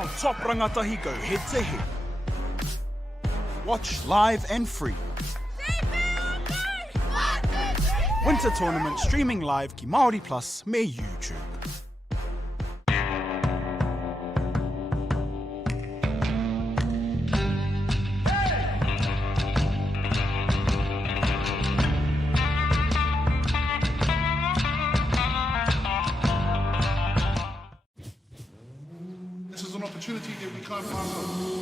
Now top rangatahi go head to head. Watch live and free. Winter tournament streaming live ki Māori Plus me YouTube. This is an opportunity that we can't pass on.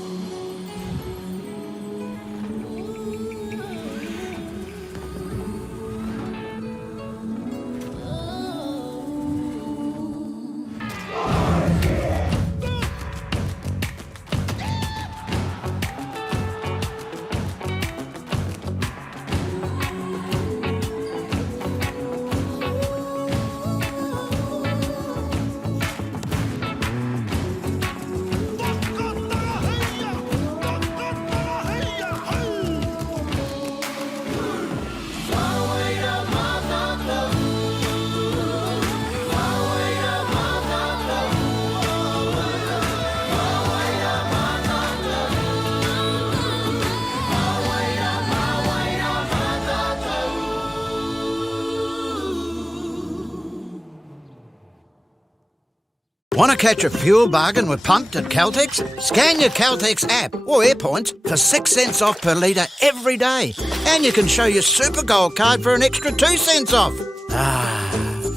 Want to catch a fuel bargain with Pumped at Caltex? Scan your Caltex app or AirPoints for 6 cents off per litre every day. And you can show your Super Gold card for an extra 2 cents off. Ah,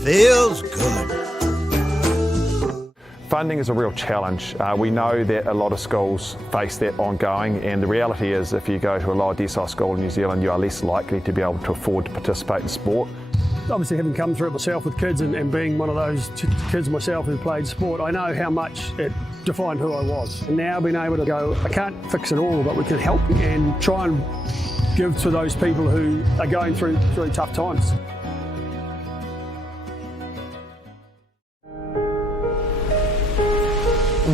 feels good. Funding is a real challenge. We know that a lot of schools face that ongoing, and the reality is if you go to a lower decile school in New Zealand, you are less likely to be able to afford to participate in sport. Obviously, having come through it myself with kids and being one of those kids myself who played sport, I know how much it defined who I was. And now being able to go, I can't fix it all, but we can help and try and give to those people who are going through really tough times.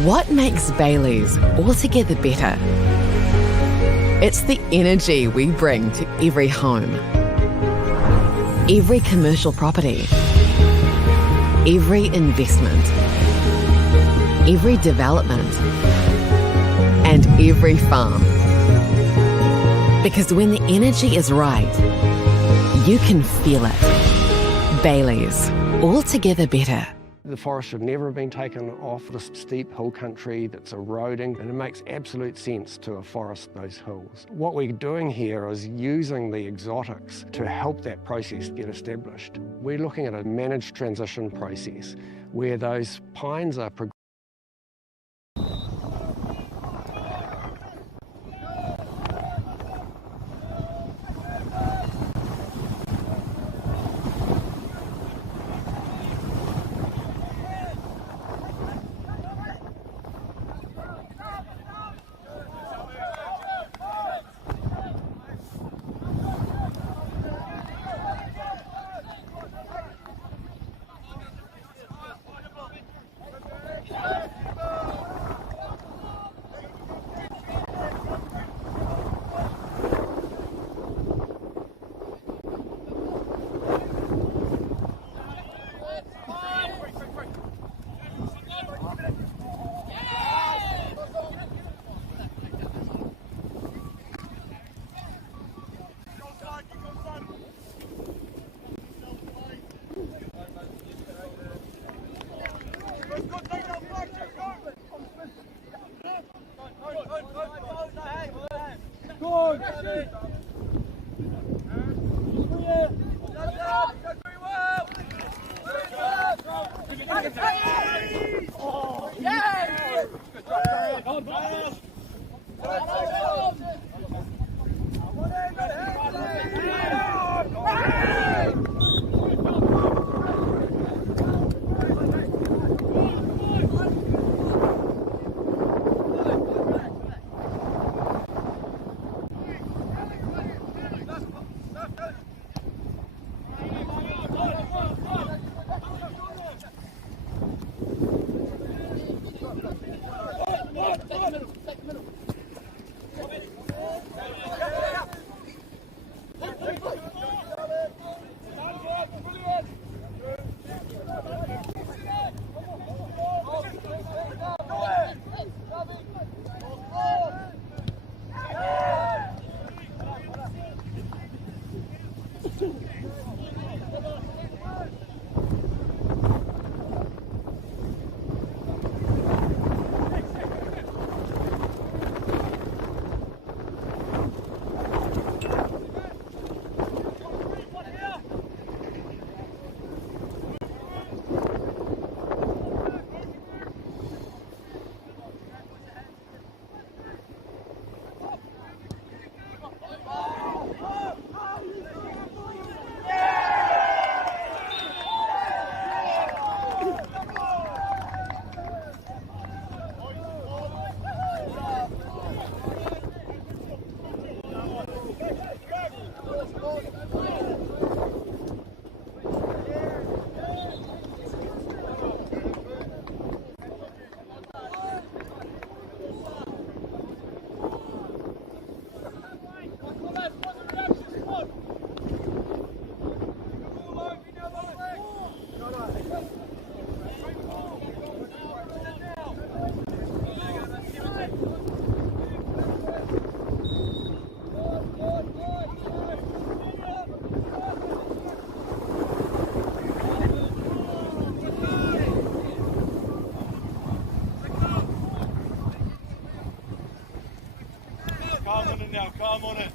What makes Bailey's altogether better? It's the energy we bring to every home, every commercial property, every investment, every development, and every farm. Because when the energy is right, you can feel it. Bailey's, altogether better. The forest should never have been taken off this steep hill country that's eroding, and it makes absolute sense to afforest those hills. What we're doing here is using the exotics to help that process get established. We're looking at a managed transition process where those pines are now, calm on it.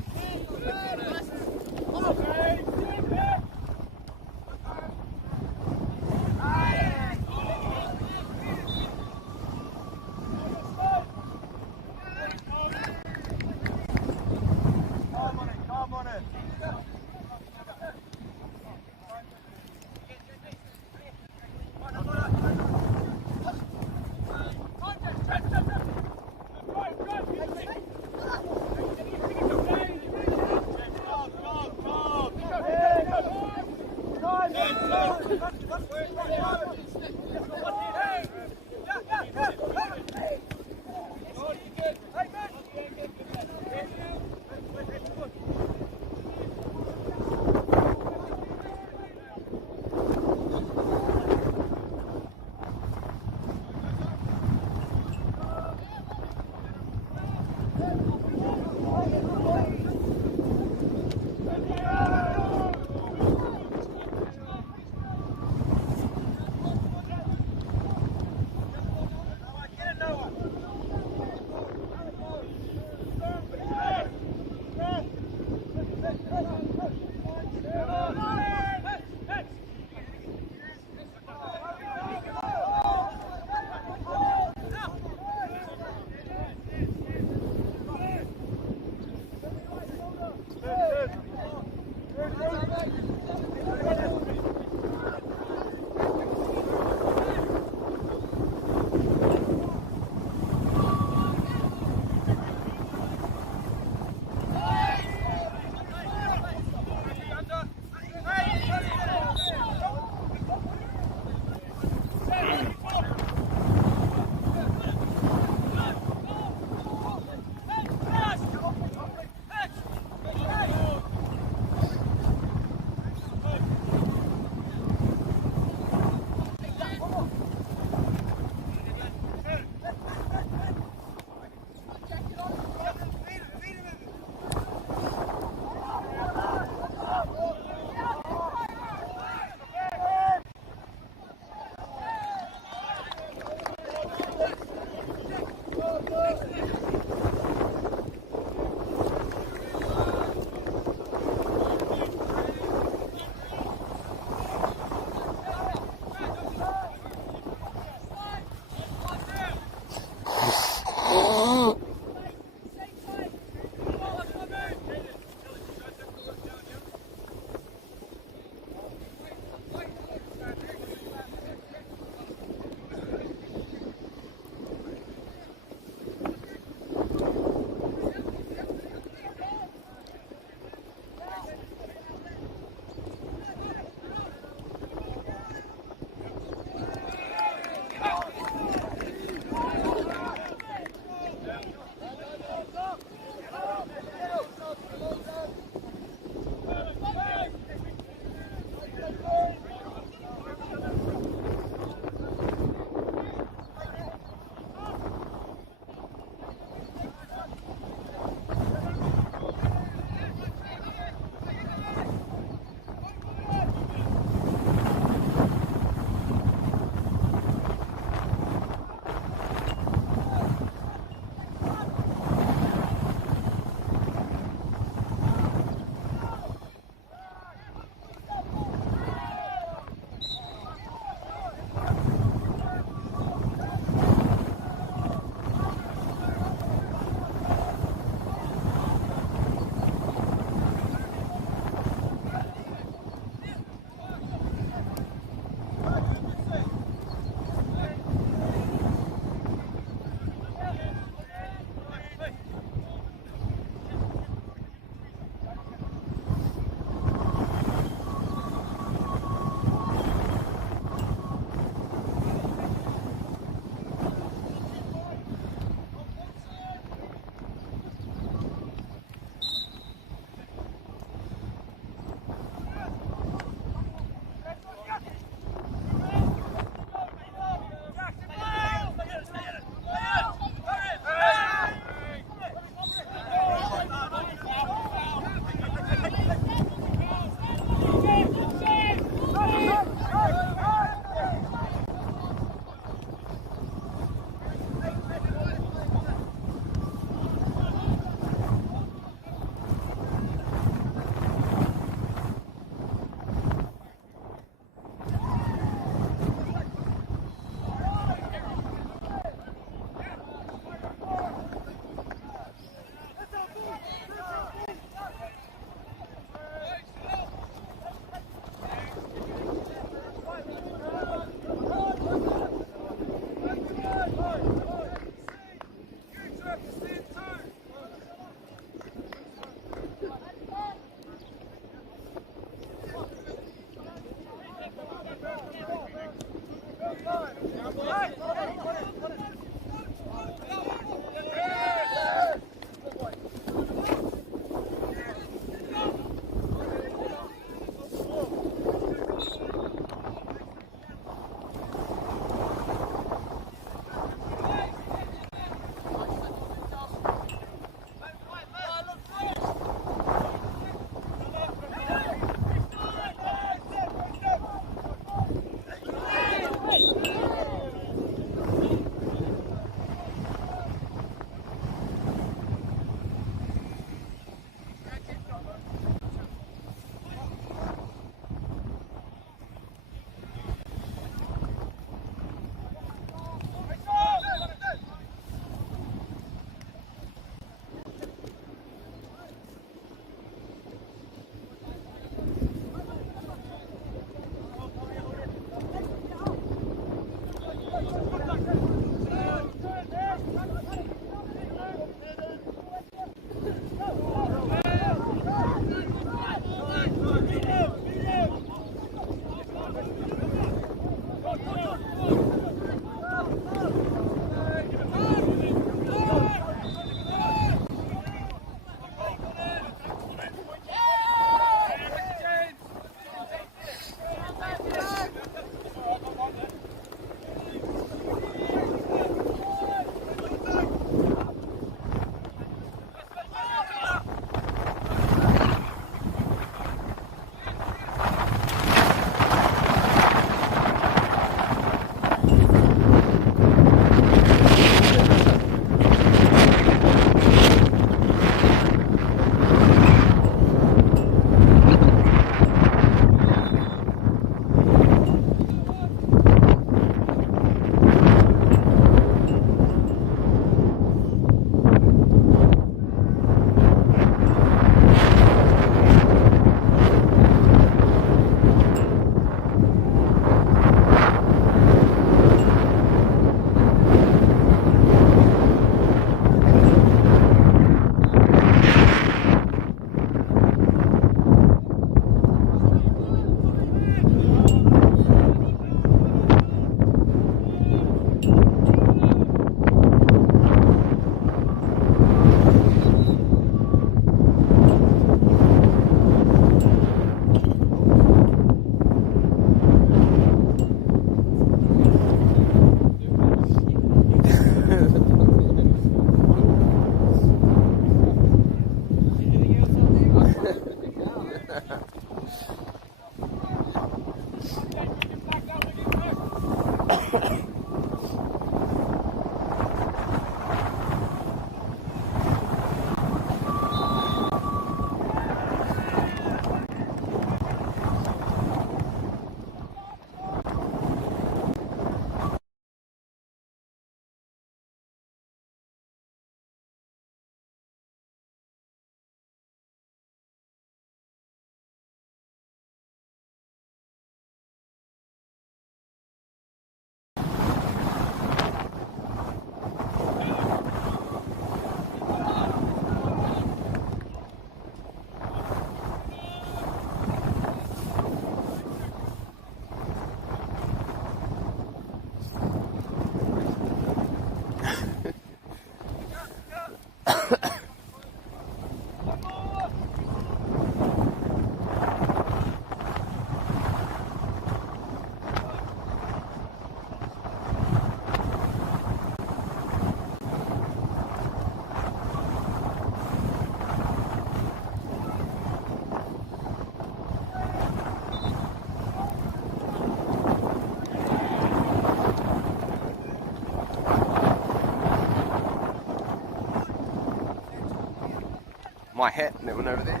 My hat and that one over there.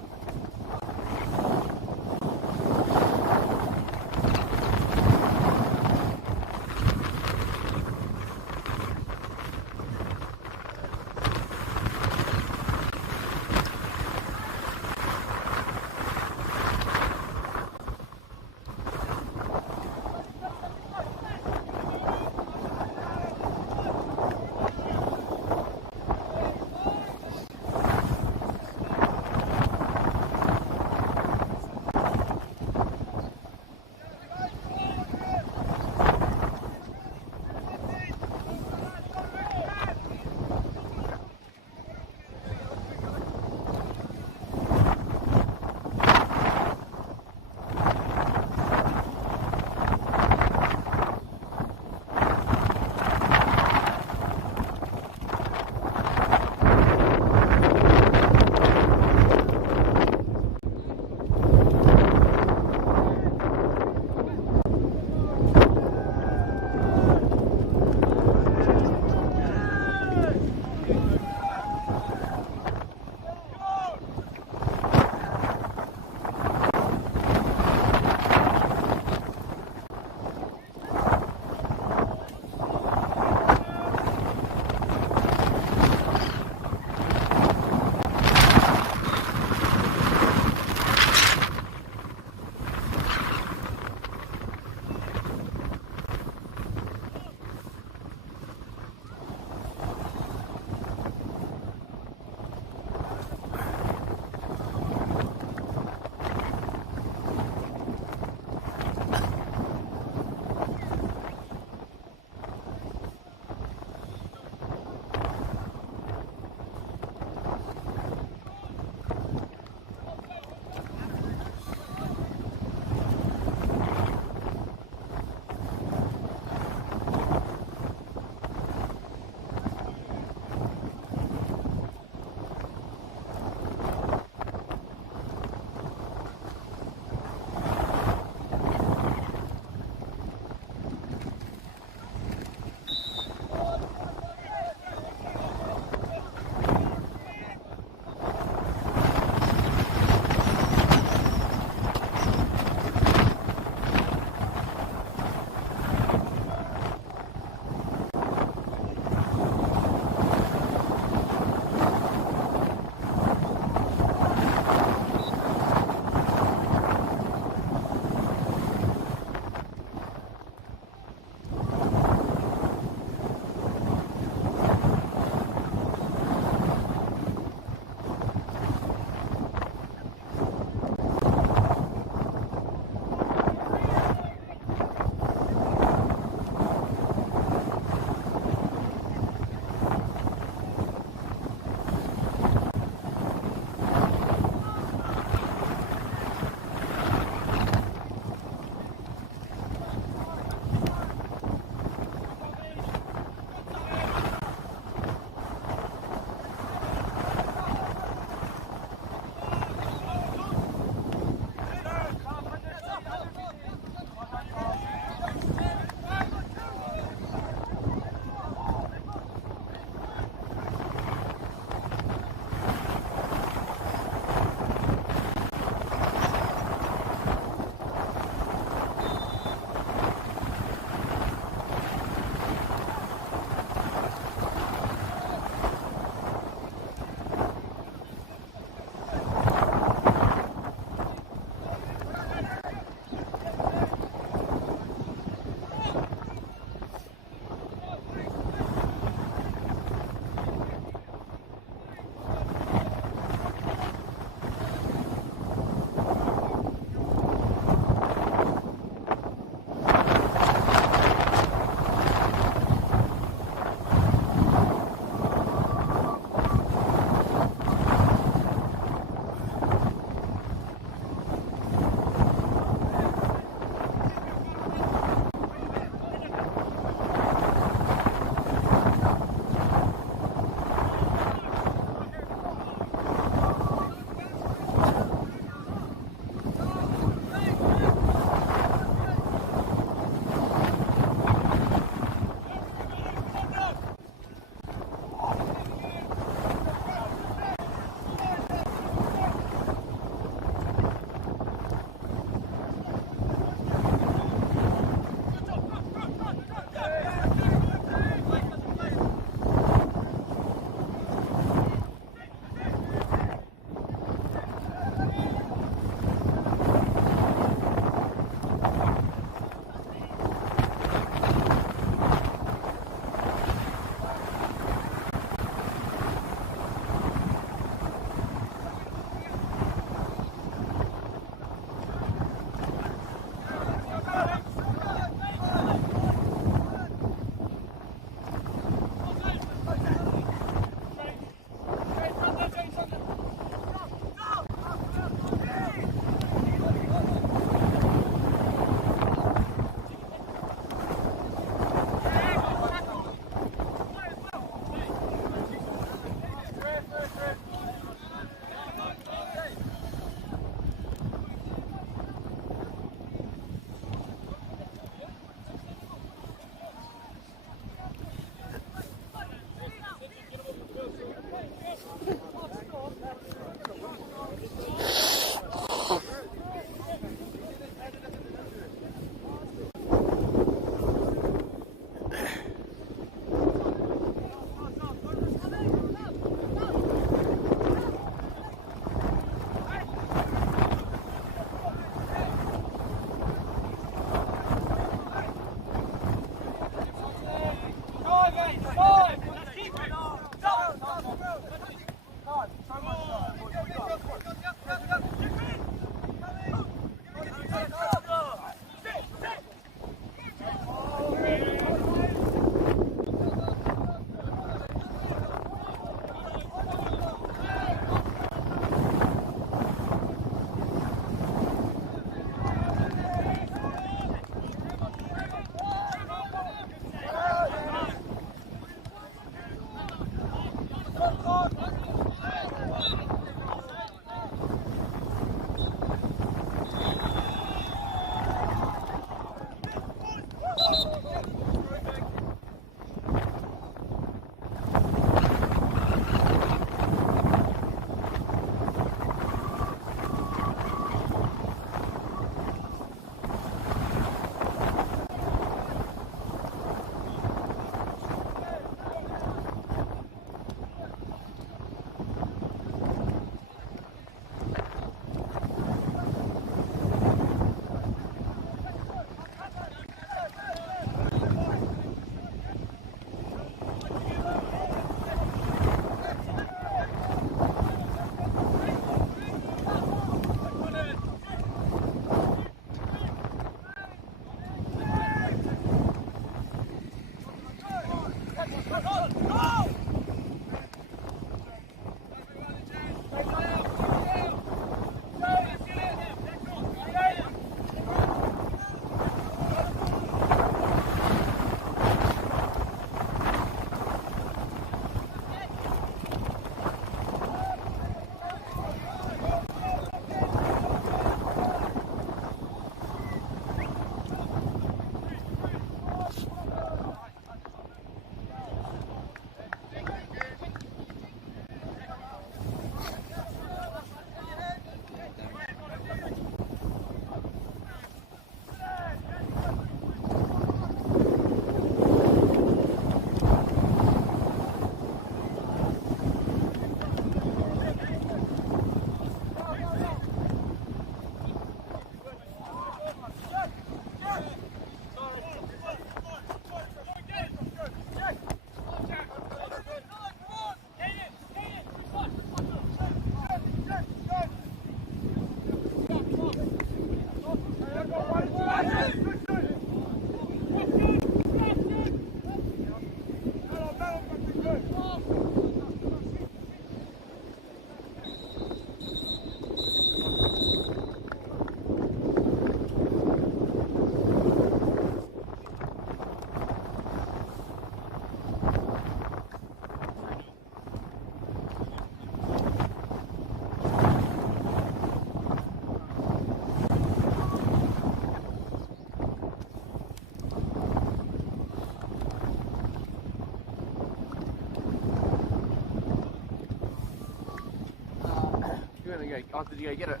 gonna go. Oh, did you go get it?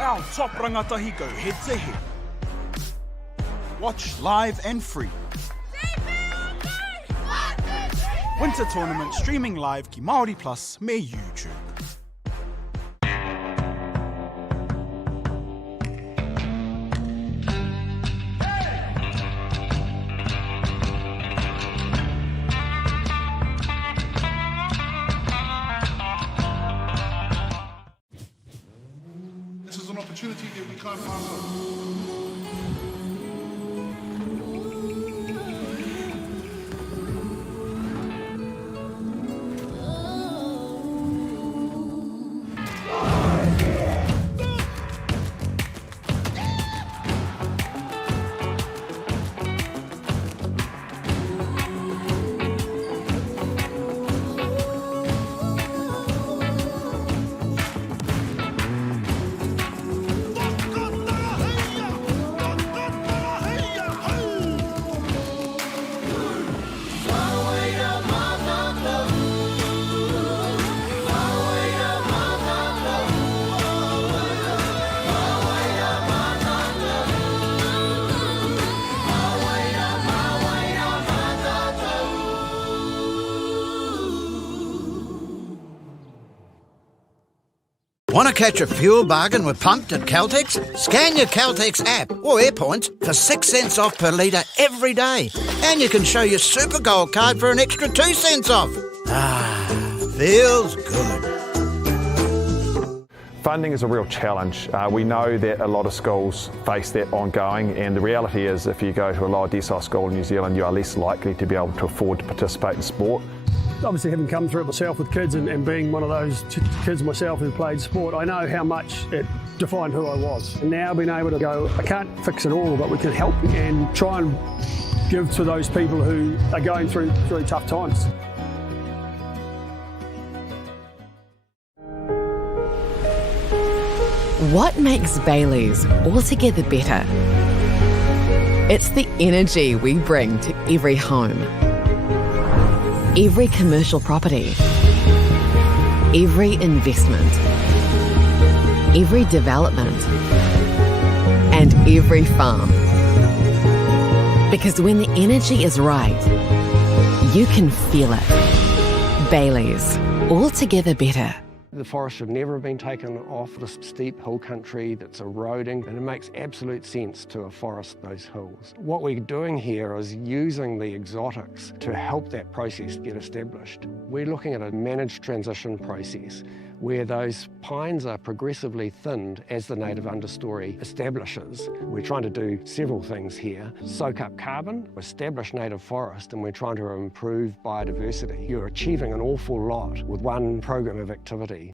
Our top rangatahi go head to head. Watch live and free. Winter Tournament streaming live ki Māori Plus me YouTube. This is an opportunity that we can't pass up. Want to catch a fuel bargain with Pumped at Caltex? Scan your Caltex app or AirPoints for 6 cents off per litre every day. And you can show your Super Gold card for an extra 2 cents off. Ah, feels good. Funding is a real challenge. We know that a lot of schools face that ongoing, and the reality is if you go to a lower decile school in New Zealand, you are less likely to be able to afford to participate in sport. Obviously, having come through it myself with kids and being one of those kids myself who played sport, I know how much it defined who I was. And now being able to go, I can't fix it all, but we can help and try and give to those people who are going through really tough times. What makes Bailey's altogether better? It's the energy we bring to every home, every commercial property, every investment, every development, and every farm. Because when the energy is right, you can feel it. Bailey's, altogether better. The forests have never been taken off this steep hill country that's eroding, and it makes absolute sense to afforest those hills. What we're doing here is using the exotics to help that process get established. We're looking at a managed transition process where those pines are progressively thinned as the native understory establishes. We're trying to do several things here. Soak up carbon, establish native forest, and we're trying to improve biodiversity. You're achieving an awful lot with one program of activity.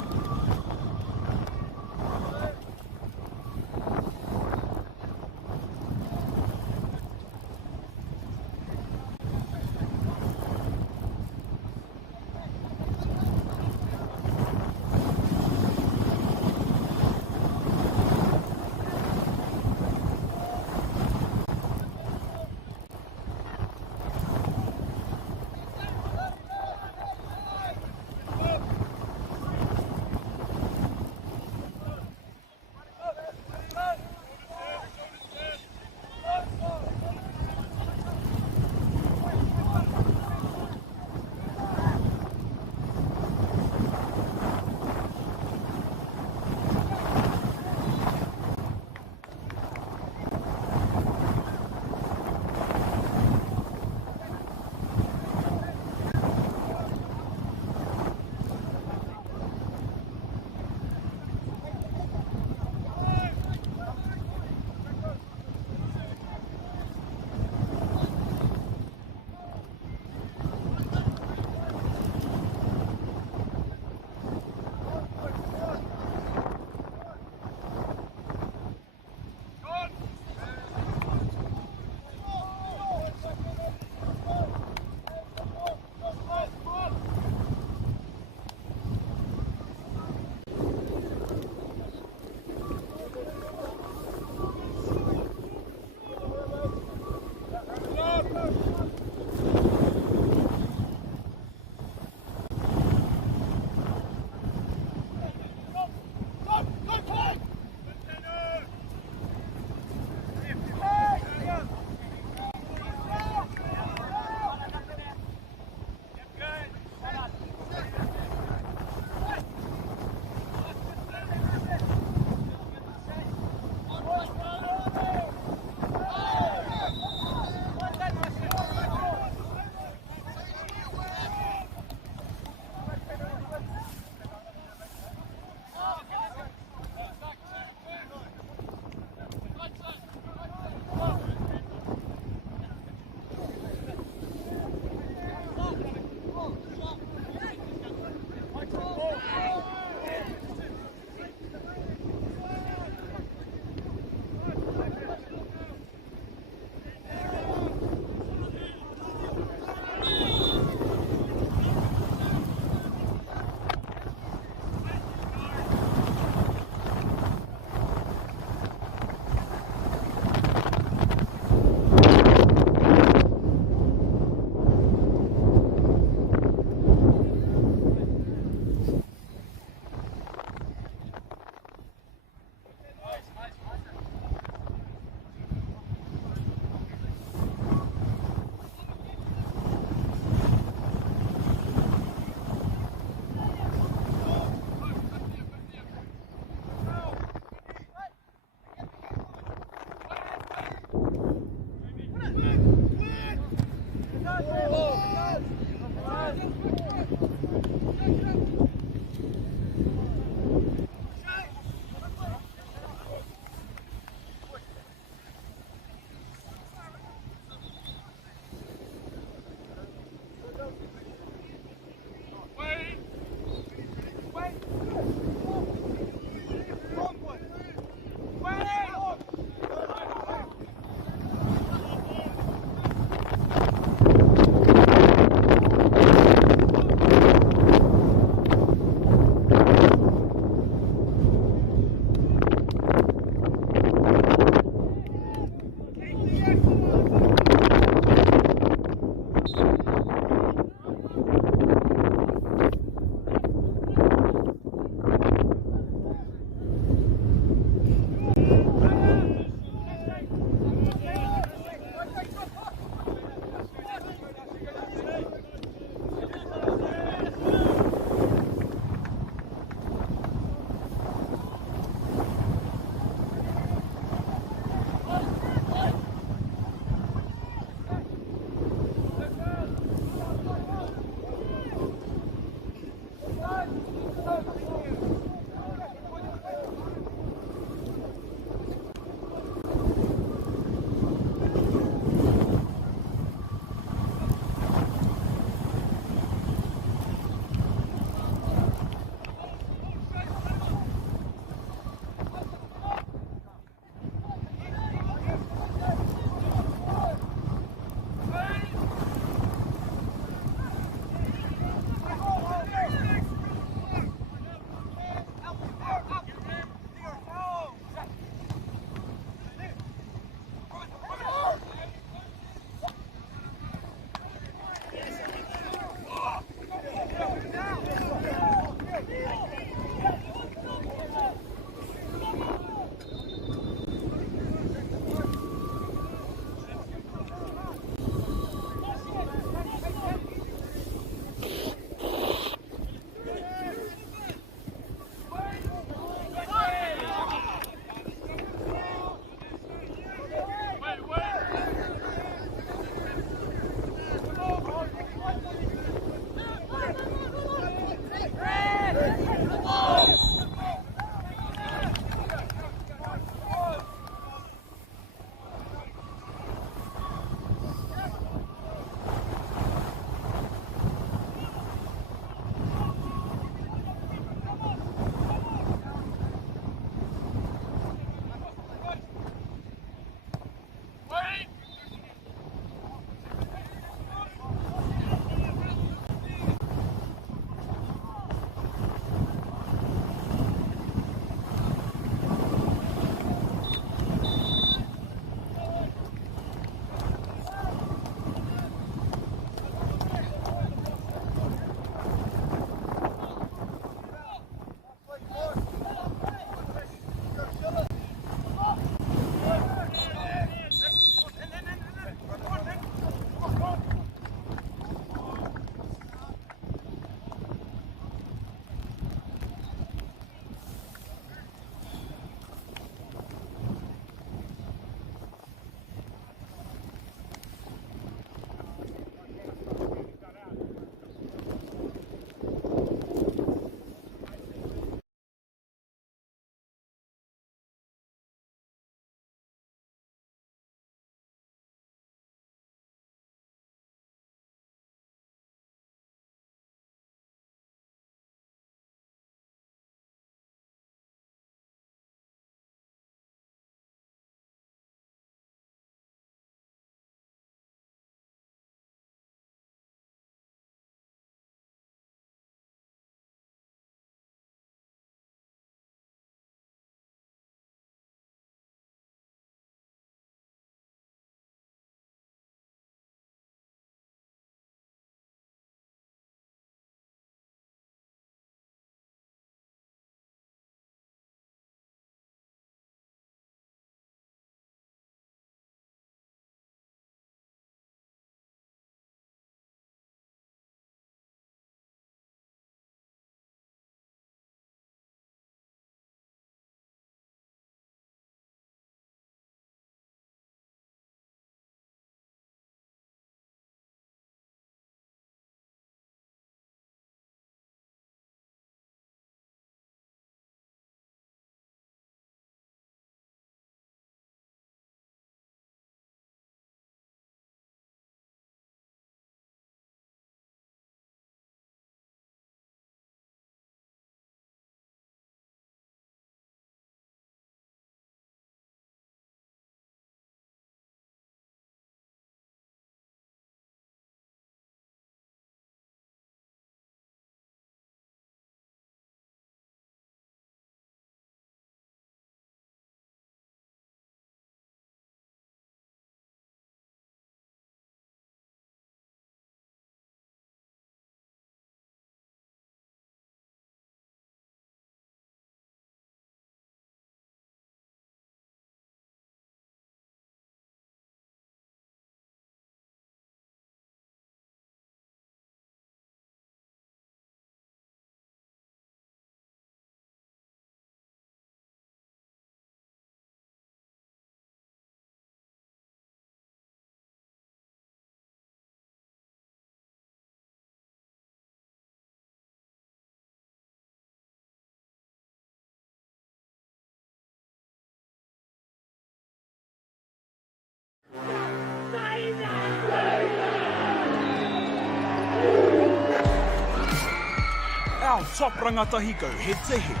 Our top rangatahi go head to head.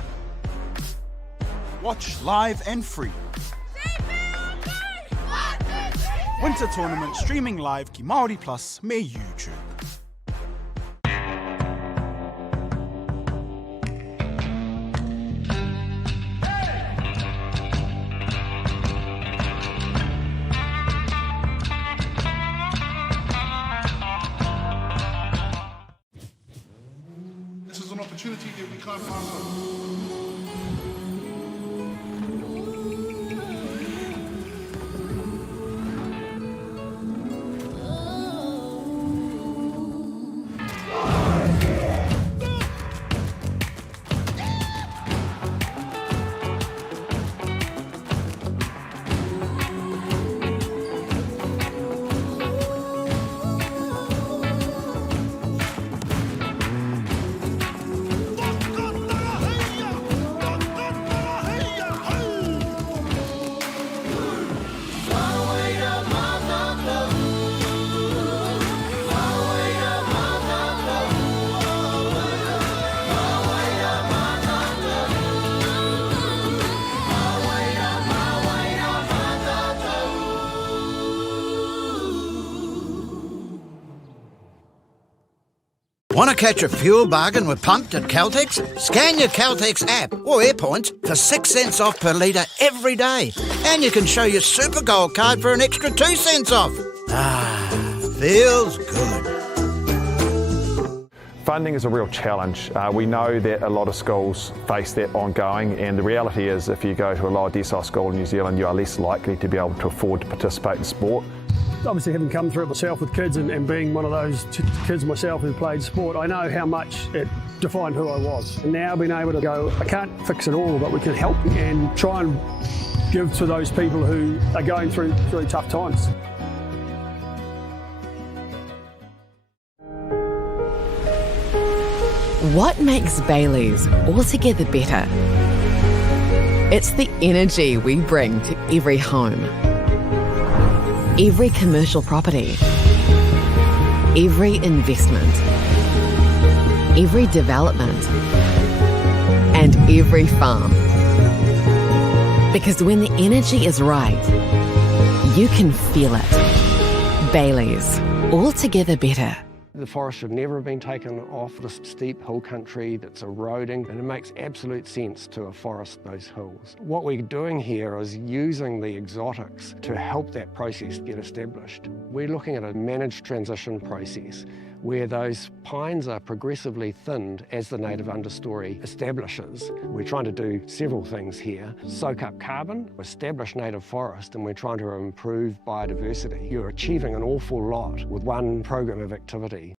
Watch live and free. Winter Tournament streaming live ki Māori Plus me YouTube. This is an opportunity that we can't pass up. Want to catch a fuel bargain with Pumped at Caltex? Scan your Caltex app or AirPoints for 6 cents off per litre every day. And you can show your Super Gold card for an extra 2 cents off. Feels good. Funding is a real challenge. We know that a lot of schools face that ongoing, and the reality is if you go to a lower decile school in New Zealand, you are less likely to be able to afford to participate in sport. Obviously, having come through it myself with kids and being one of those kids myself who played sport, I know how much it defined who I was. And now being able to go, I can't fix it all, but we can help and try and give to those people who are going through really tough times. What makes Bailey's altogether better? It's the energy we bring to every home. Every commercial property, every investment, every development, and every farm. Because when the energy is right, you can feel it. Bailey's, altogether better. The forest should never have been taken off this steep hill country that's eroding, and it makes absolute sense to afforest those hills. What we're doing here is using the exotics to help that process get established. We're looking at a managed transition process where those pines are progressively thinned as the native understory establishes. We're trying to do several things here. Soak up carbon, establish native forest, and we're trying to improve biodiversity. You're achieving an awful lot with one program of activity.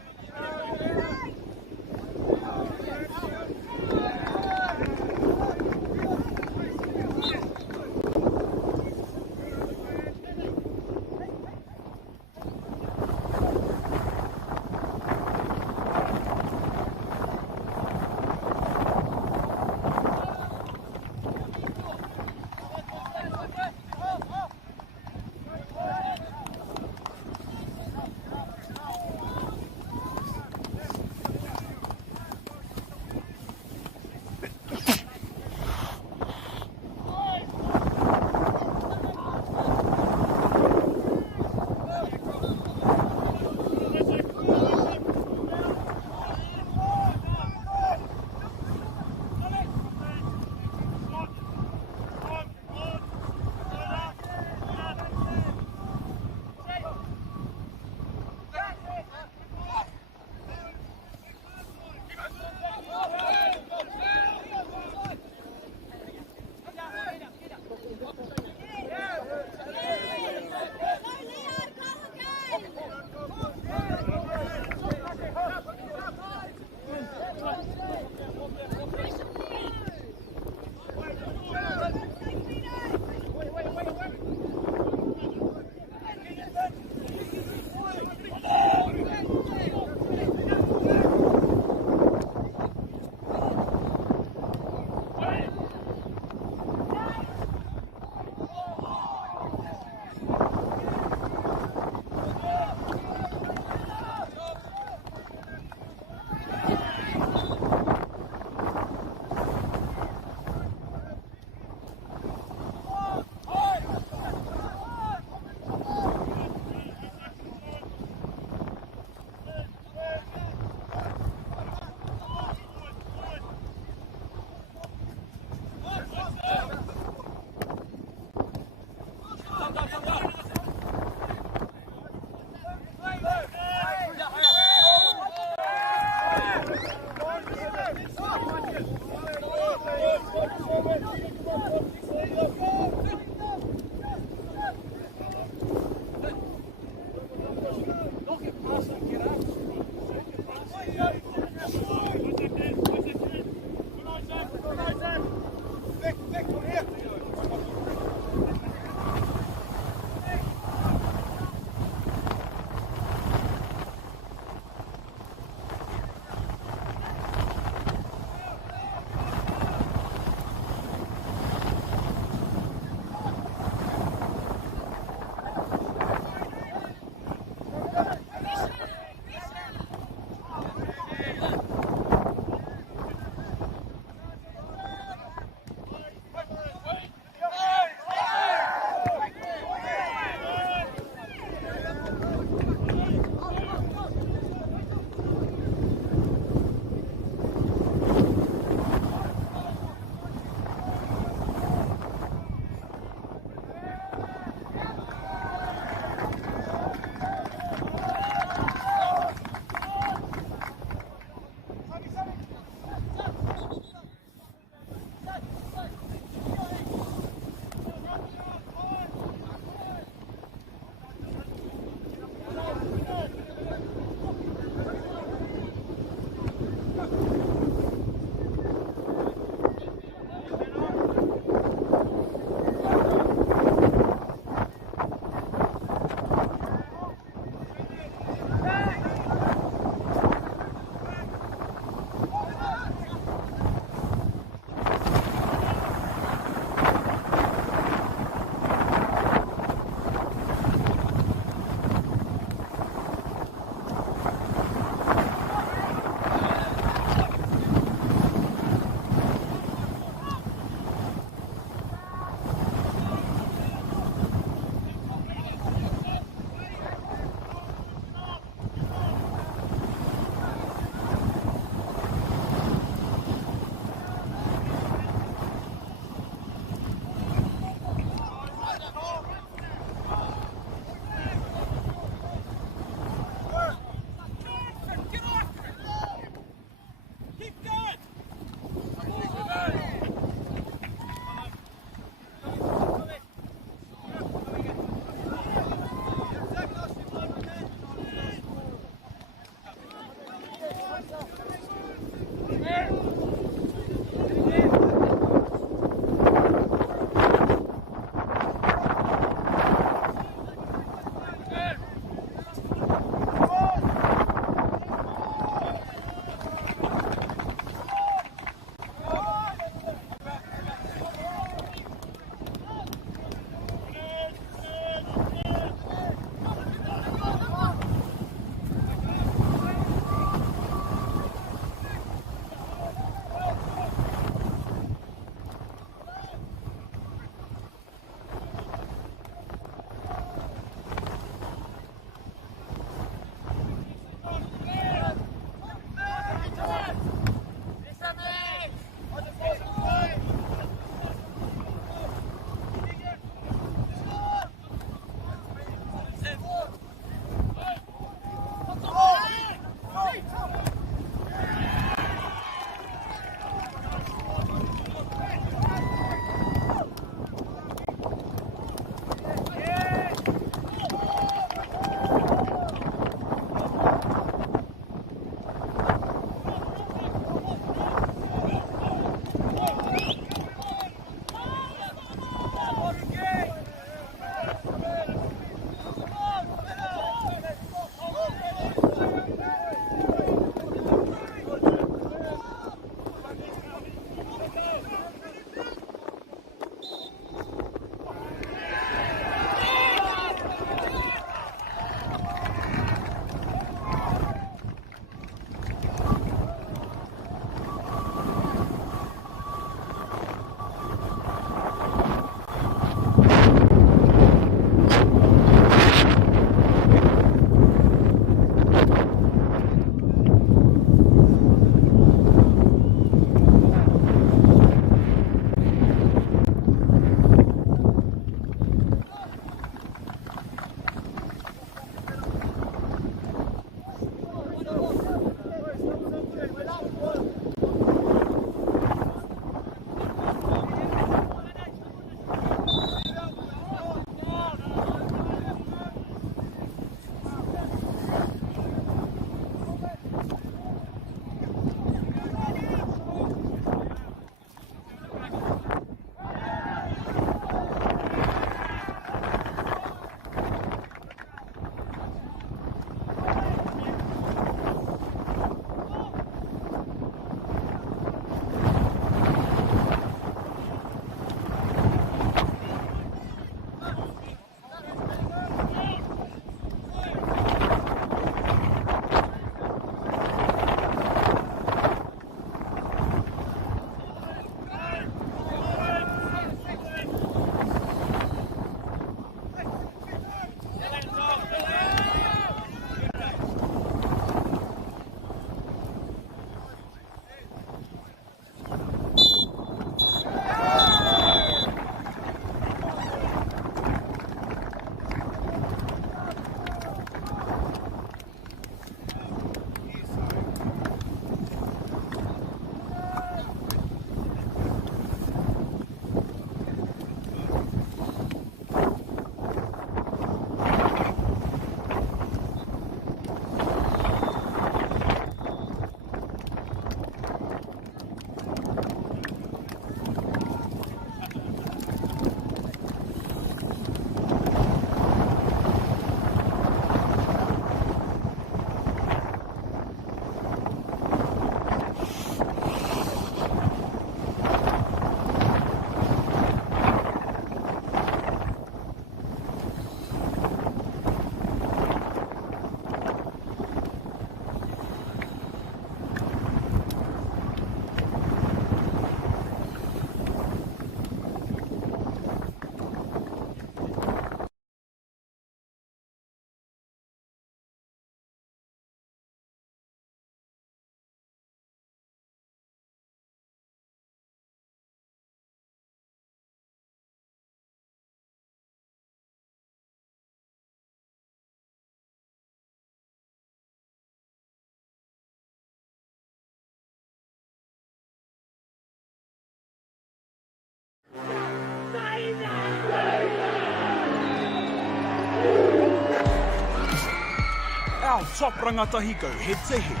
Our top rangatahi go head to head.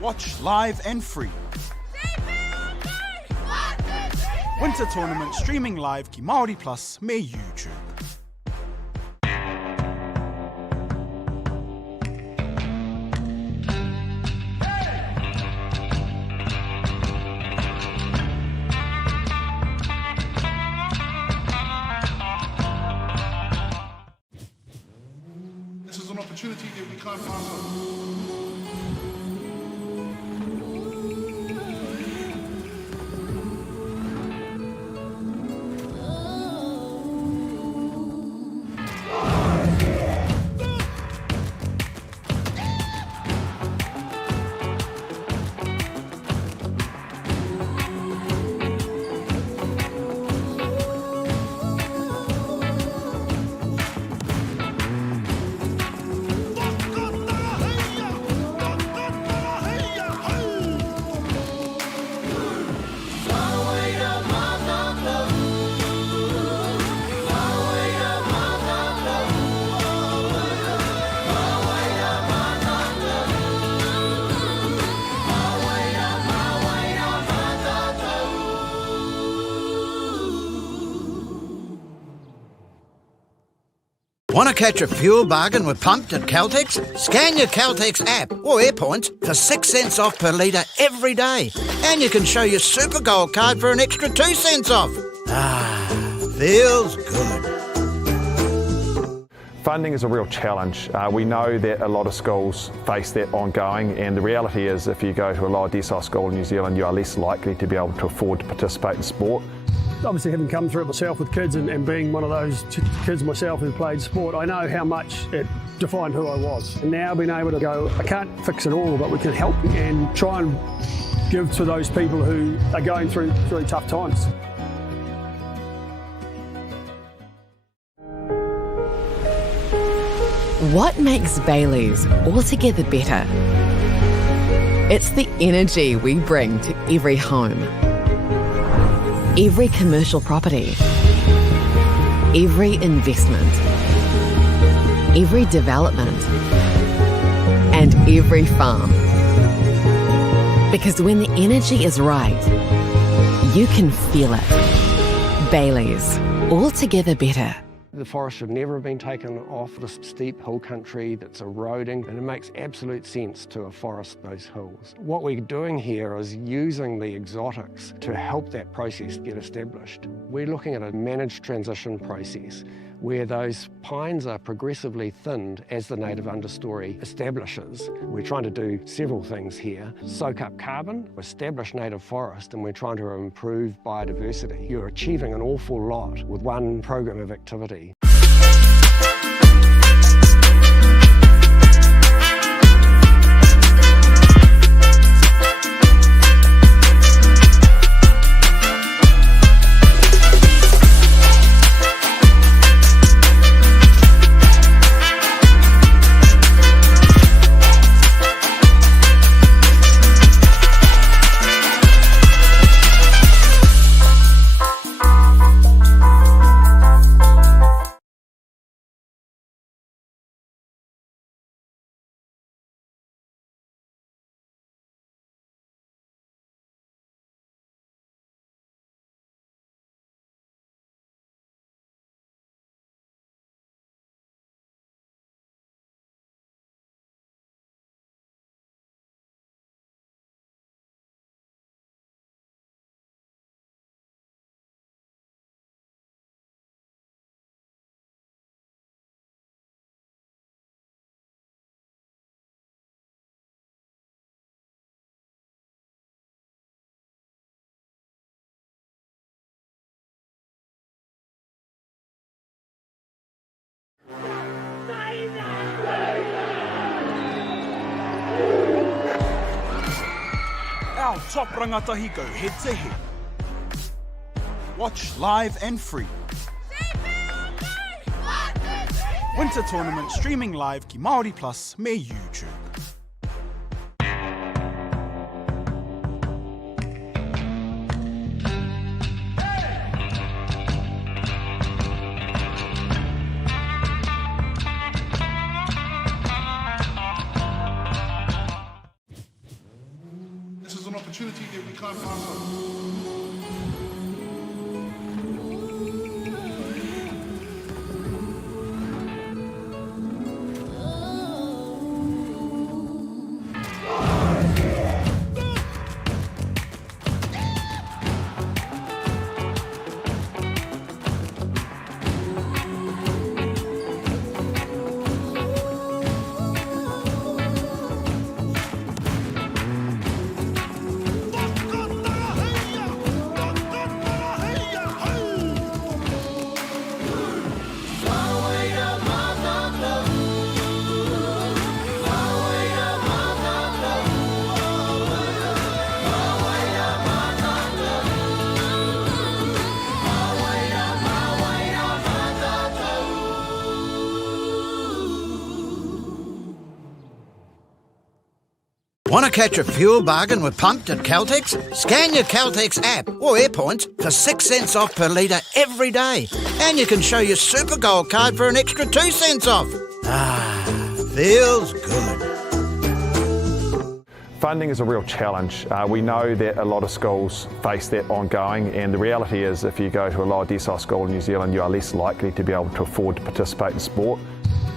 Watch live and free. Winter Tournament streaming live ki Māori Plus me YouTube. This is an opportunity that we can't pass up. Want to catch a fuel bargain with Pumped at Caltex? Scan your Caltex app or AirPoints for 6 cents off per litre every day. And you can show your Super Gold card for an extra 2 cents off. Ah, feels good. Funding is a real challenge. We know that a lot of schools face that ongoing, and the reality is if you go to a lower decile school in New Zealand, you are less likely to be able to afford to participate in sport. Obviously, having come through it myself with kids and being one of those kids myself who played sport, I know how much it defined who I was. And now being able to go, I can't fix it all, but we can help and try and give to those people who are going through really tough times. What makes Bailey's altogether better? It's the energy we bring to every home, every commercial property, every investment, every development, and every farm. Because when the energy is right, you can feel it. Bailey's, altogether better. The forest should never have been taken off the steep hill country that's eroding, and it makes absolute sense to afforest those hills. What we're doing here is using the exotics to help that process get established. We're looking at a managed transition process where those pines are progressively thinned as the native understory establishes. We're trying to do several things here. Soak up carbon, establish native forest, and we're trying to improve biodiversity. You're achieving an awful lot with one program of activity. Our top rangatahi go head to head. Watch live and free. Winter Tournament streaming live ki Māori Plus me YouTube. opportunity that we can't pass on. Want to catch a fuel bargain with Pumped at Caltex? Scan your Caltex app or AirPoints for 6 cents off per litre every day. And you can show your Super Gold card for an extra 2 cents off. Ah, feels good. Funding is a real challenge. We know that a lot of schools face that ongoing, and the reality is if you go to a lower decile school in New Zealand, you are less likely to be able to afford to participate in sport.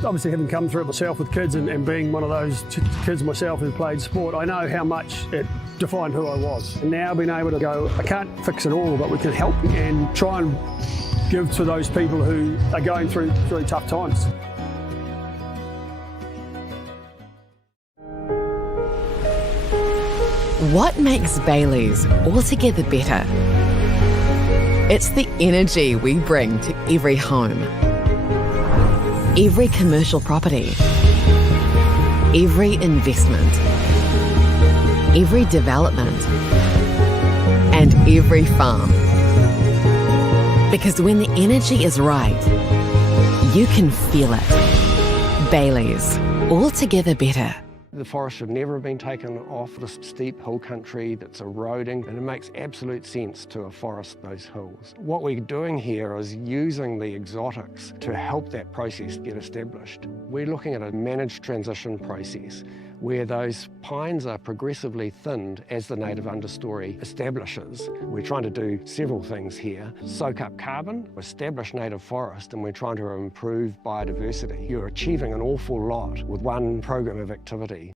Obviously, having come through it myself with kids and being one of those kids myself who played sport, I know how much it defined who I was. And now being able to go, I can't fix it all, but we can help and try and give to those people who are going through really tough times. What makes Bailey's altogether better? It's the energy we bring to every home, every commercial property, every investment, every development, and every farm. Because when the energy is right, you can feel it. Bailey's, altogether better. The forest should never have been taken off this steep hill country that's eroding, and it makes absolute sense to afforest those hills. What we're doing here is using the exotics to help that process get established. We're looking at a managed transition process where those pines are progressively thinned as the native understory establishes. We're trying to do several things here. Soak up carbon, establish native forest, and we're trying to improve biodiversity. You're achieving an awful lot with one program of activity.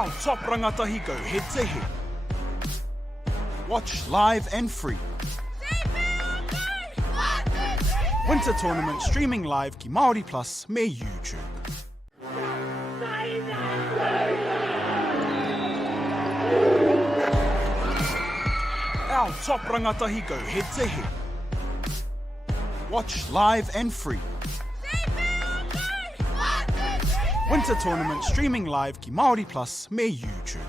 Our top rangatahi go head to head. Watch live and free. Winter Tournament streaming live ki Māori Plus me YouTube. Our top rangatahi go head to head. Watch live and free. Winter Tournament streaming live ki Māori Plus me YouTube.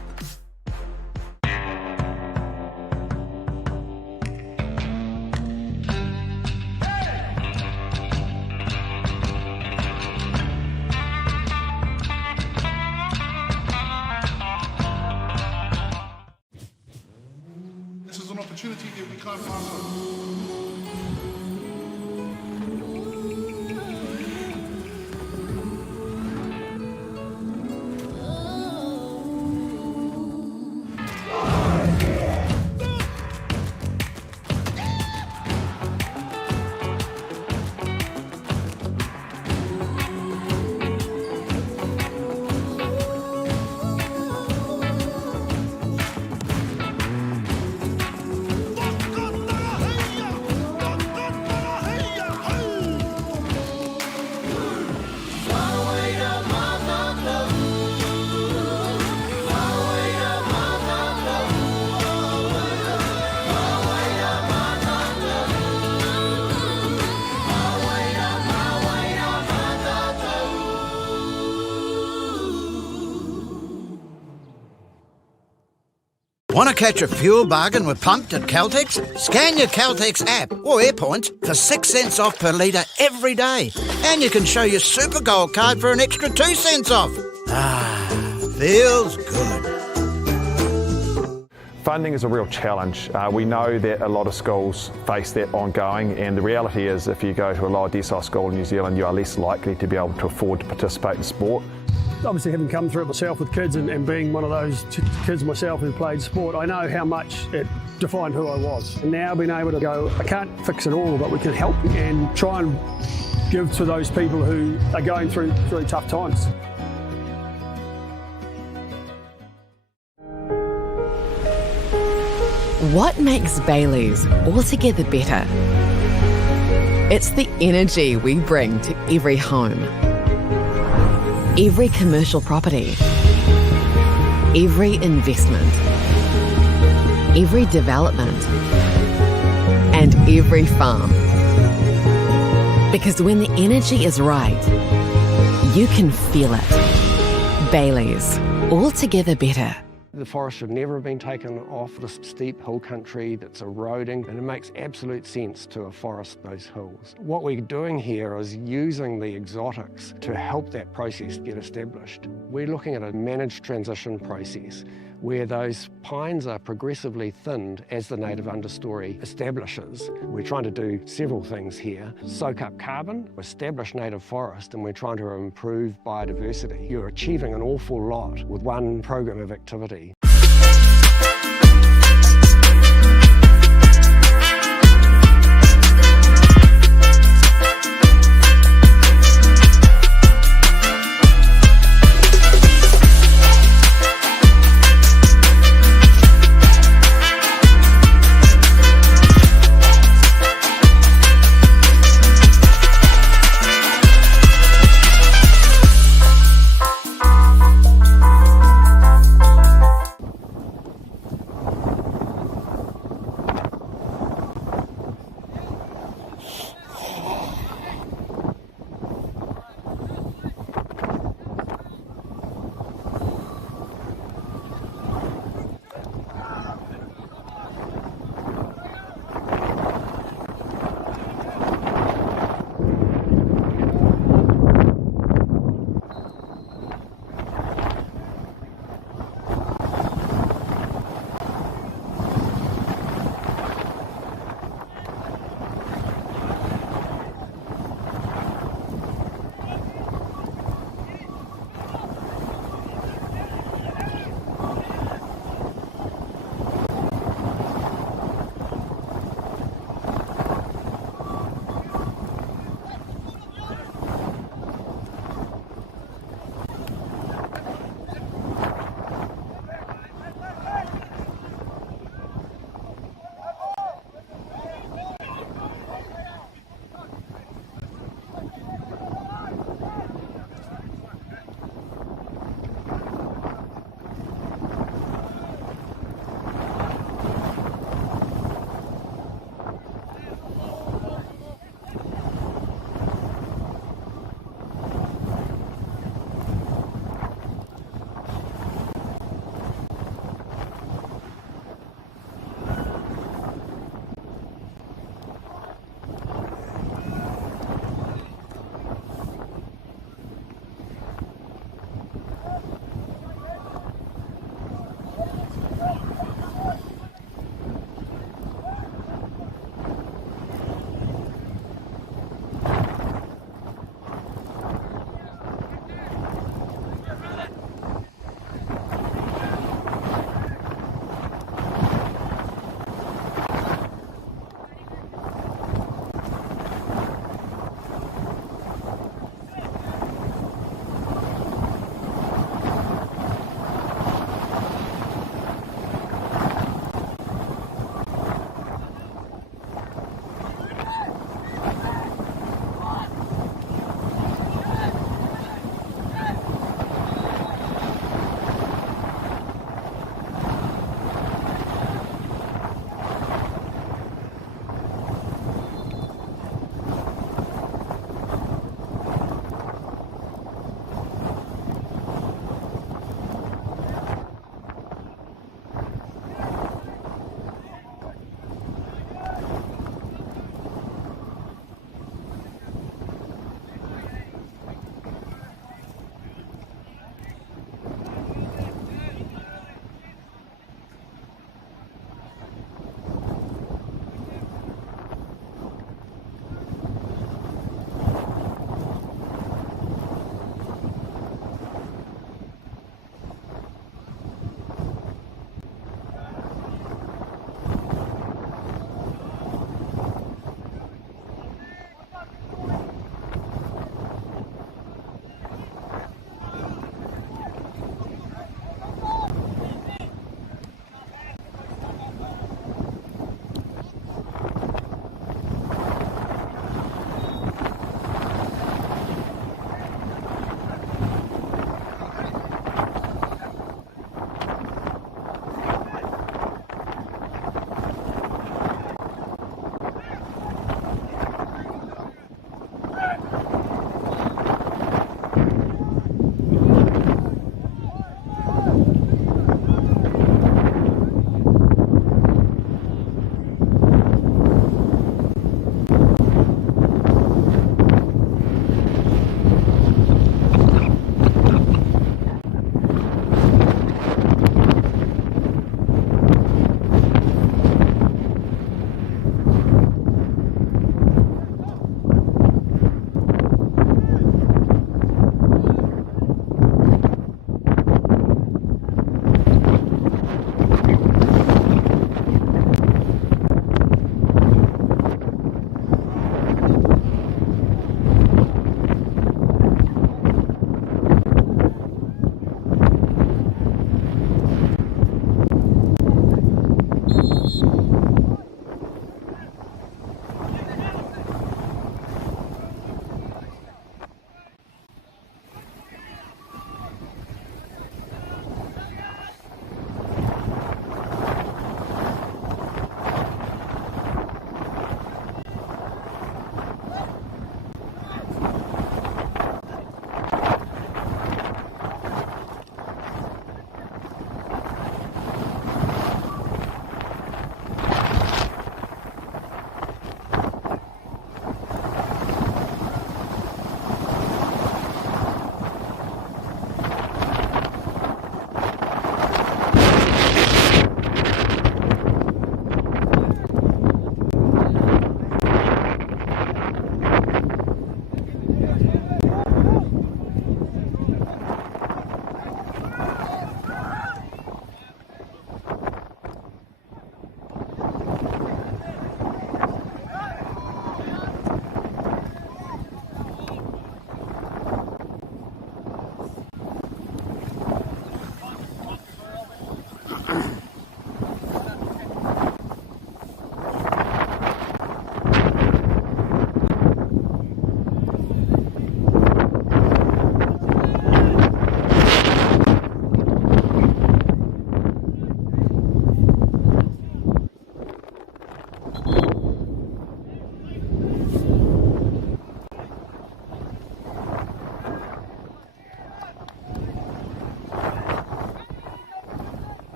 This is an opportunity that we can't pass on. Want to catch a fuel bargain with Pumped at Caltex? Scan your Caltex app or AirPoints for 6 cents off per litre every day. And you can show your Super Gold card for an extra 2 cents off. Ah, feels good. Funding is a real challenge. We know that a lot of schools face that ongoing, and the reality is if you go to a lower decile school in New Zealand, you are less likely to be able to afford to participate in sport. Obviously, having come through it myself with kids and being one of those kids myself who played sport, I know how much it defined who I was. And now being able to go, I can't fix it all, but we can help and try and give to those people who are going through tough times. What makes Bailey's altogether better? It's the energy we bring to every home. Every commercial property, every investment, every development, and every farm. Because when the energy is right, you can feel it. Bailey's, altogether better. The forest should never have been taken off this steep hill country that's eroding, and it makes absolute sense to afforest those hills. What we're doing here is using the exotics to help that process get established. We're looking at a managed transition process where those pines are progressively thinned as the native understory establishes. We're trying to do several things here. Soak up carbon, establish native forest, and we're trying to improve biodiversity. You're achieving an awful lot with one program of activity.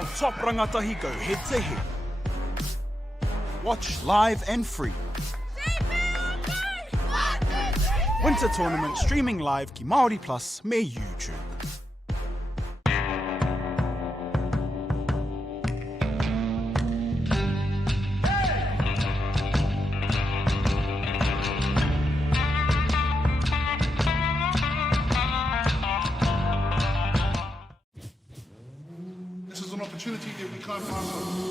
Our top rangatahi go head to head. Watch live and free. Winter Tournament streaming live ki Māori Plus me YouTube. This is an opportunity that we can't pass on.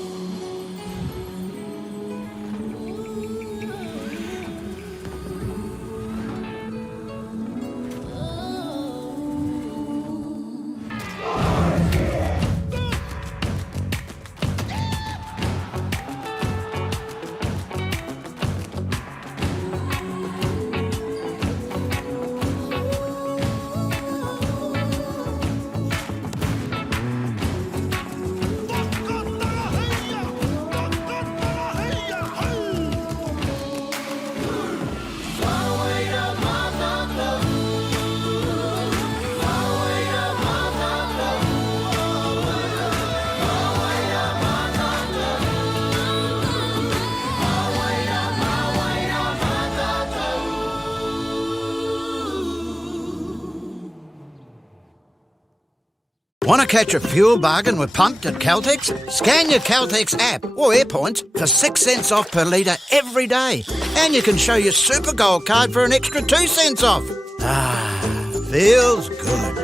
Want to catch a fuel bargain with Pumped at Caltex? Scan your Caltex app or AirPoints for 6 cents off per litre every day. And you can show your Super Gold card for an extra 2 cents off. Ah, feels good.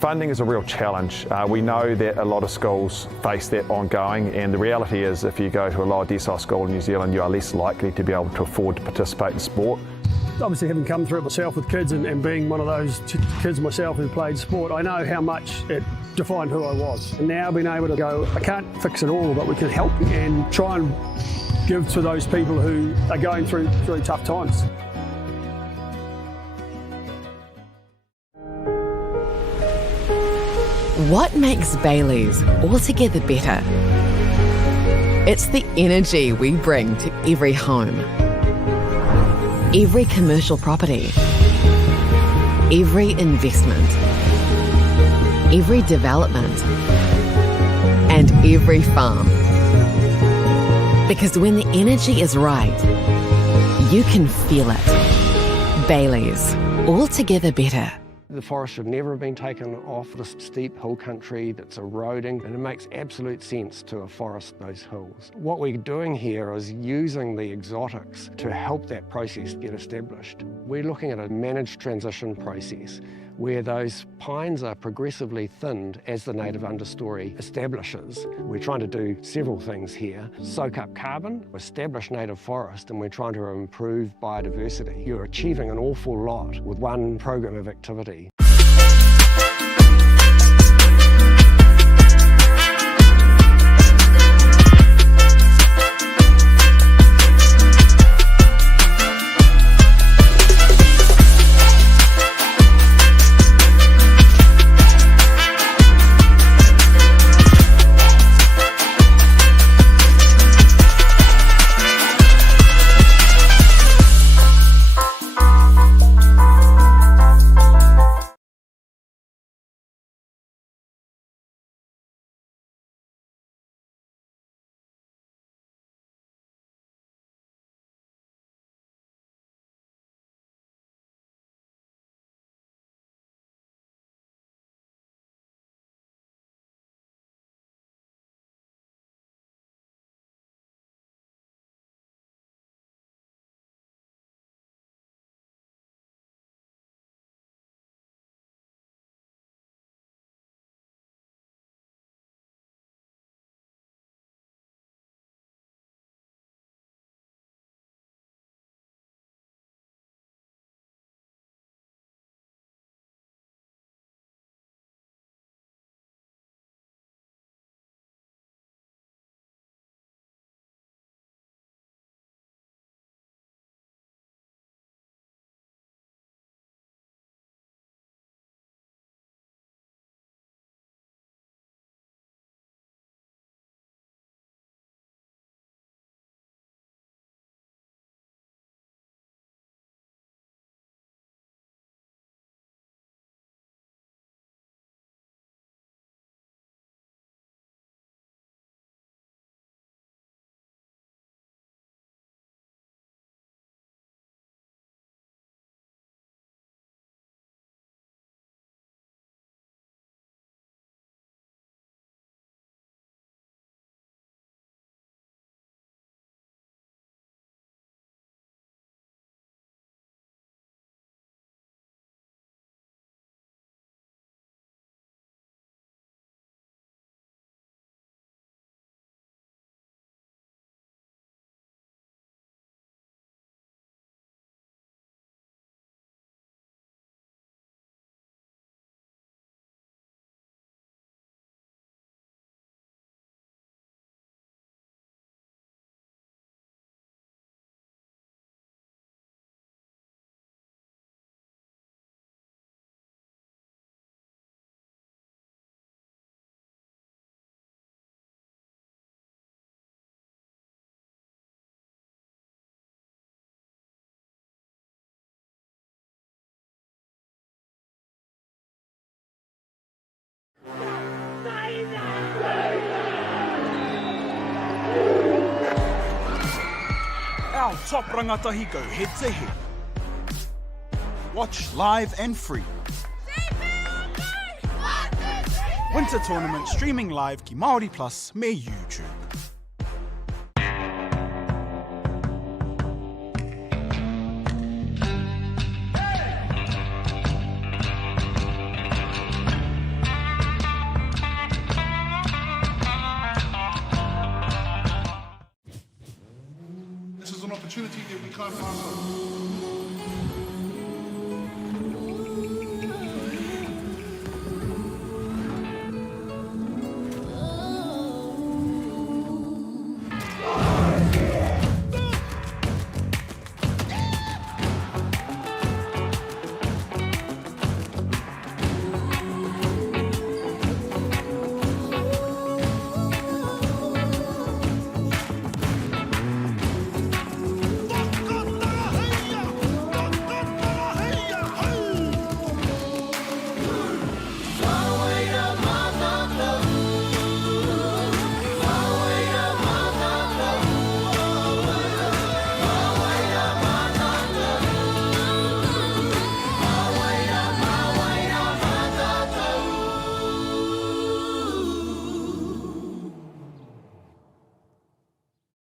Funding is a real challenge. We know that a lot of schools face that ongoing, and the reality is if you go to a lower decile school in New Zealand, you are less likely to be able to afford to participate in sport. Obviously, having come through it myself with kids and being one of those kids myself who played sport, I know how much it defined who I was. And now being able to go, I can't fix it all, but we can help and try and give to those people who are going through really tough times. What makes Bailey's altogether better? It's the energy we bring to every home, every commercial property, every investment, every development, and every farm. Because when the energy is right, you can feel it. Bailey's, altogether better. The forest should never have been taken off this steep hill country that's eroding, and it makes absolute sense to afforest those hills. What we're doing here is using the exotics to help that process get established. We're looking at a managed transition process where those pines are progressively thinned as the native understory establishes. We're trying to do several things here. Soak up carbon, establish native forest, and we're trying to improve biodiversity. You're achieving an awful lot with one program of activity. Now top rangatahi go head to head. Watch live and free. Winter Tournament streaming live ki Māori Plus me YouTube. This is an opportunity that we can't pass up.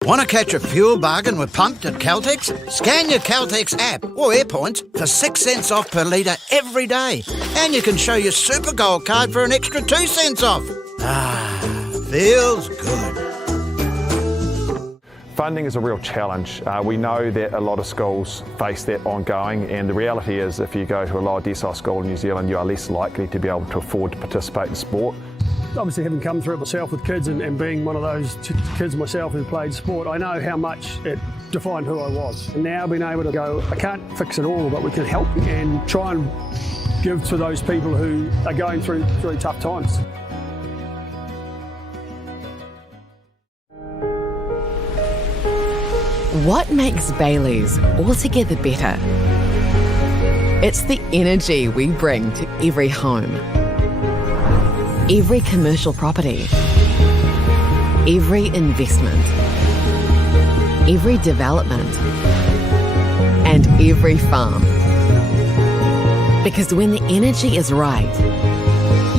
Want to catch a fuel bargain with Pumped at Caltex? Scan your Caltex app or AirPoints for 6 cents off per litre every day. And you can show your Super Gold card for an extra 2 cents off. Ah, feels good. Funding is a real challenge. We know that a lot of schools face that ongoing, and the reality is if you go to a lower decile school in New Zealand, you are less likely to be able to afford to participate in sport. Obviously, having come through it myself with kids and being one of those kids myself who played sport, I know how much it defined who I was. And now being able to go, I can't fix it all, but we can help and try and give to those people who are going through tough times. What makes Bailey's altogether better? It's the energy we bring to every home, every commercial property, every investment, every development, and every farm. Because when the energy is right,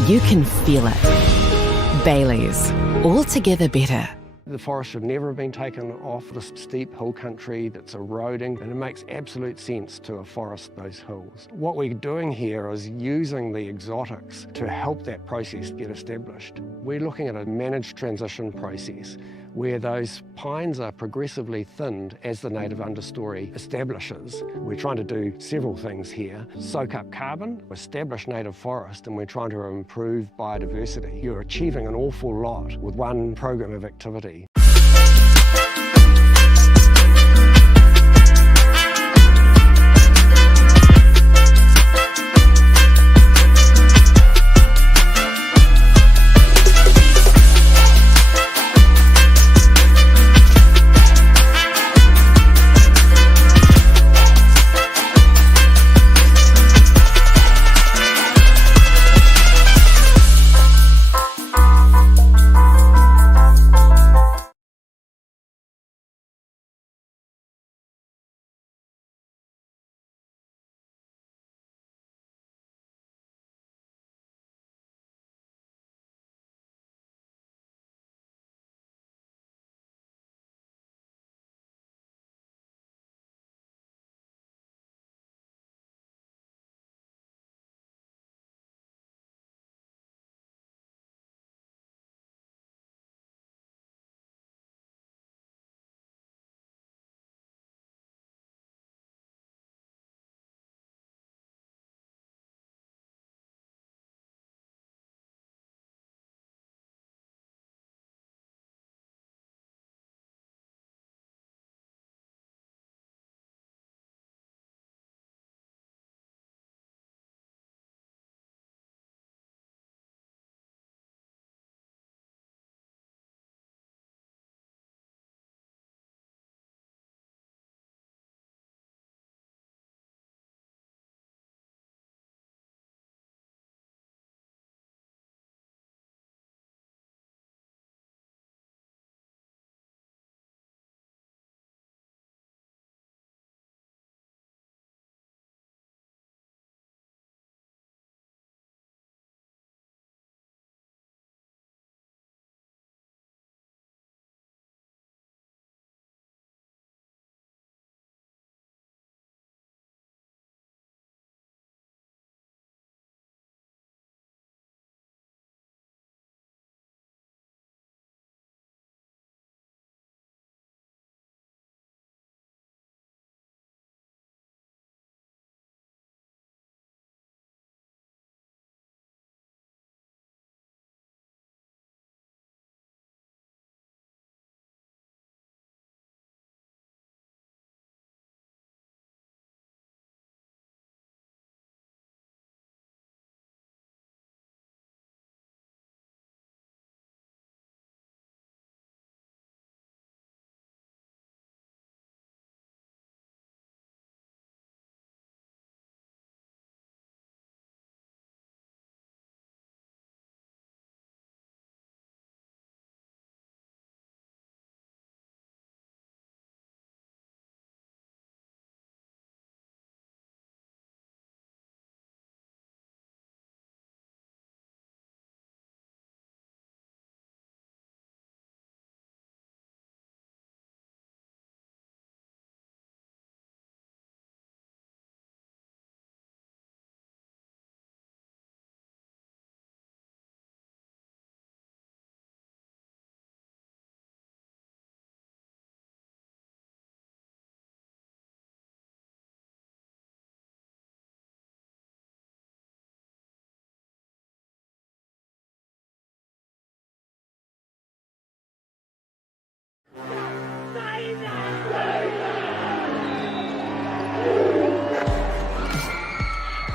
you can feel it. Bailey's, altogether better. The forest should never have been taken off this steep hill country that's eroding, and it makes absolute sense to afforest those hills. What we're doing here is using the exotics to help that process get established. We're looking at a managed transition process where those pines are progressively thinned as the native understory establishes. We're trying to do several things here. Soak up carbon, establish native forest, and we're trying to improve biodiversity. You're achieving an awful lot with one program of activity.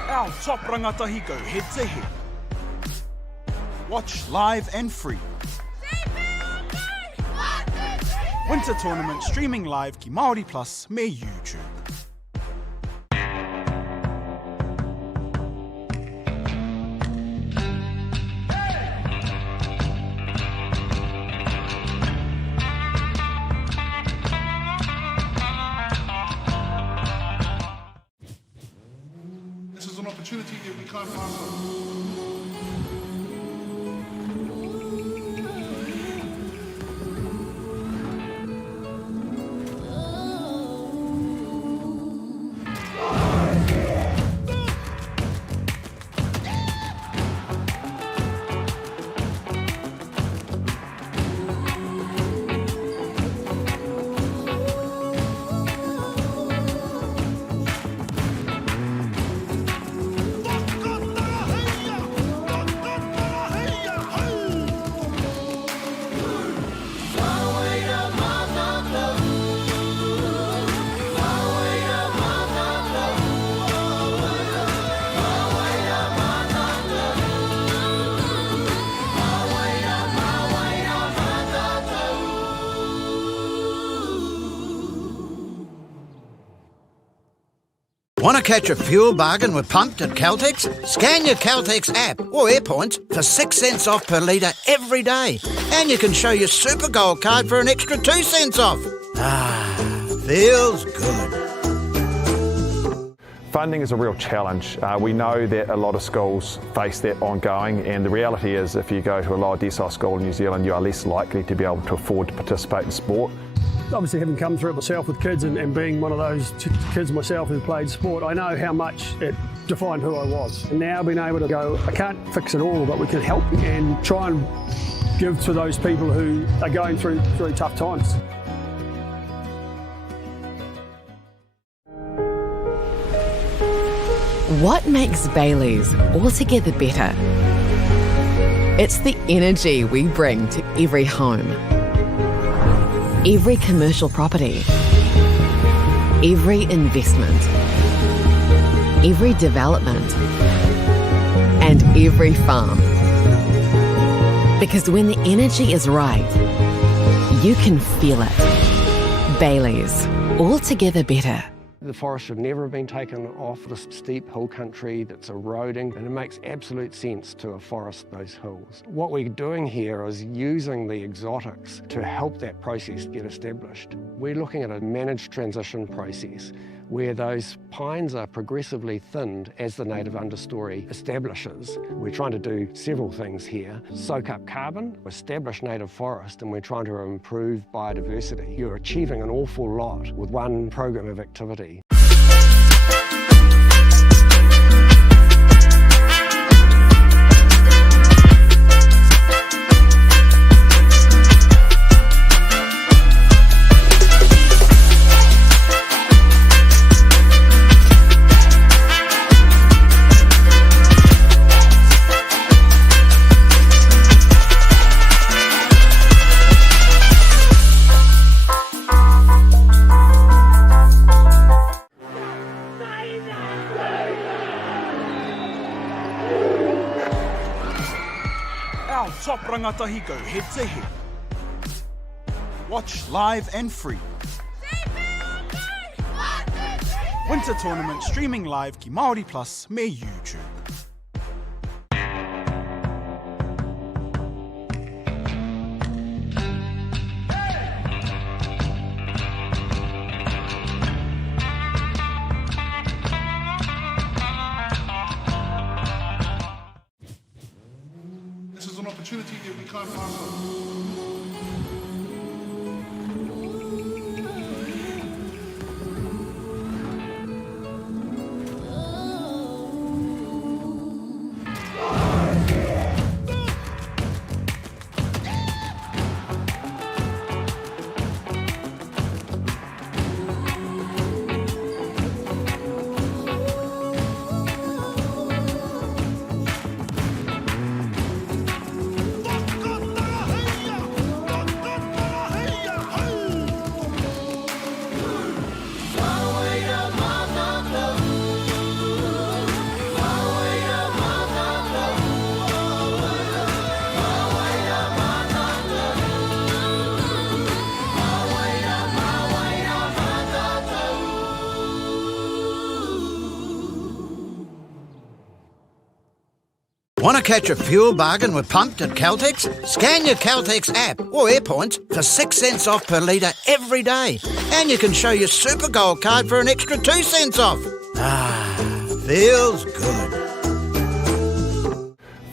Our top rangatahi go head to head. Watch live and free. Winter Tournament streaming live ki Māori Plus me YouTube. This is an opportunity that we can't pass up. Want to catch a fuel bargain with Pumped at Caltex? Scan your Caltex app or AirPoints for 6 cents off per litre every day. And you can show your Super Gold card for an extra 2 cents off. Ah, feels good. Funding is a real challenge. We know that a lot of schools face that ongoing, and the reality is if you go to a lower decile school in New Zealand, you are less likely to be able to afford to participate in sport. Obviously, having come through it myself with kids and being one of those kids myself who played sport, I know how much it defined who I was. And now being able to go, I can't fix it all, but we can help and try and give to those people who are going through tough times. What makes Bailey's altogether better? It's the energy we bring to every home, every commercial property, every investment, every development, and every farm. Because when the energy is right, you can feel it. Bailey's, altogether better. The forest should never have been taken off this steep hill country that's eroding, and it makes absolute sense to afforest those hills. What we're doing here is using the exotics to help that process get established. We're looking at a managed transition process where those pines are progressively thinned as the native understory establishes. We're trying to do several things here. Soak up carbon, establish native forest, and we're trying to improve biodiversity. You're achieving an awful lot with one program of activity. Our top rangatahi go head to head. Watch live and free. Winter Tournament streaming live ki Māori Plus me YouTube. This is an opportunity that we can't pass up. Want to catch a fuel bargain with Pumped at Caltex? Scan your Caltex app or AirPoints for 6 cents off per litre every day. And you can show your Super Gold card for an extra 2 cents off. Ah, feels good.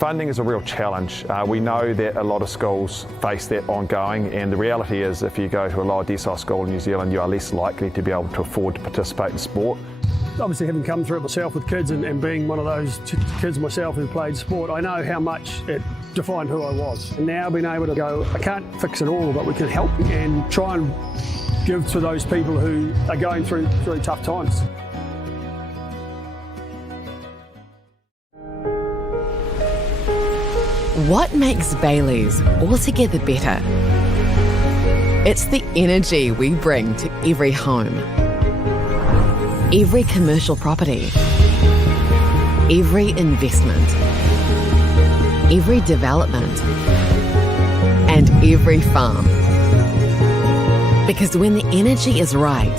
Funding is a real challenge. We know that a lot of schools face that ongoing, and the reality is if you go to a lower decile school in New Zealand, you are less likely to be able to afford to participate in sport. Obviously, having come through it myself with kids and being one of those kids myself who played sport, I know how much it defined who I was. And now being able to go, I can't fix it all, but we can help and try and give to those people who are going through tough times. What makes Bailey's altogether better? It's the energy we bring to every home, every commercial property, every investment, every development, and every farm. Because when the energy is right,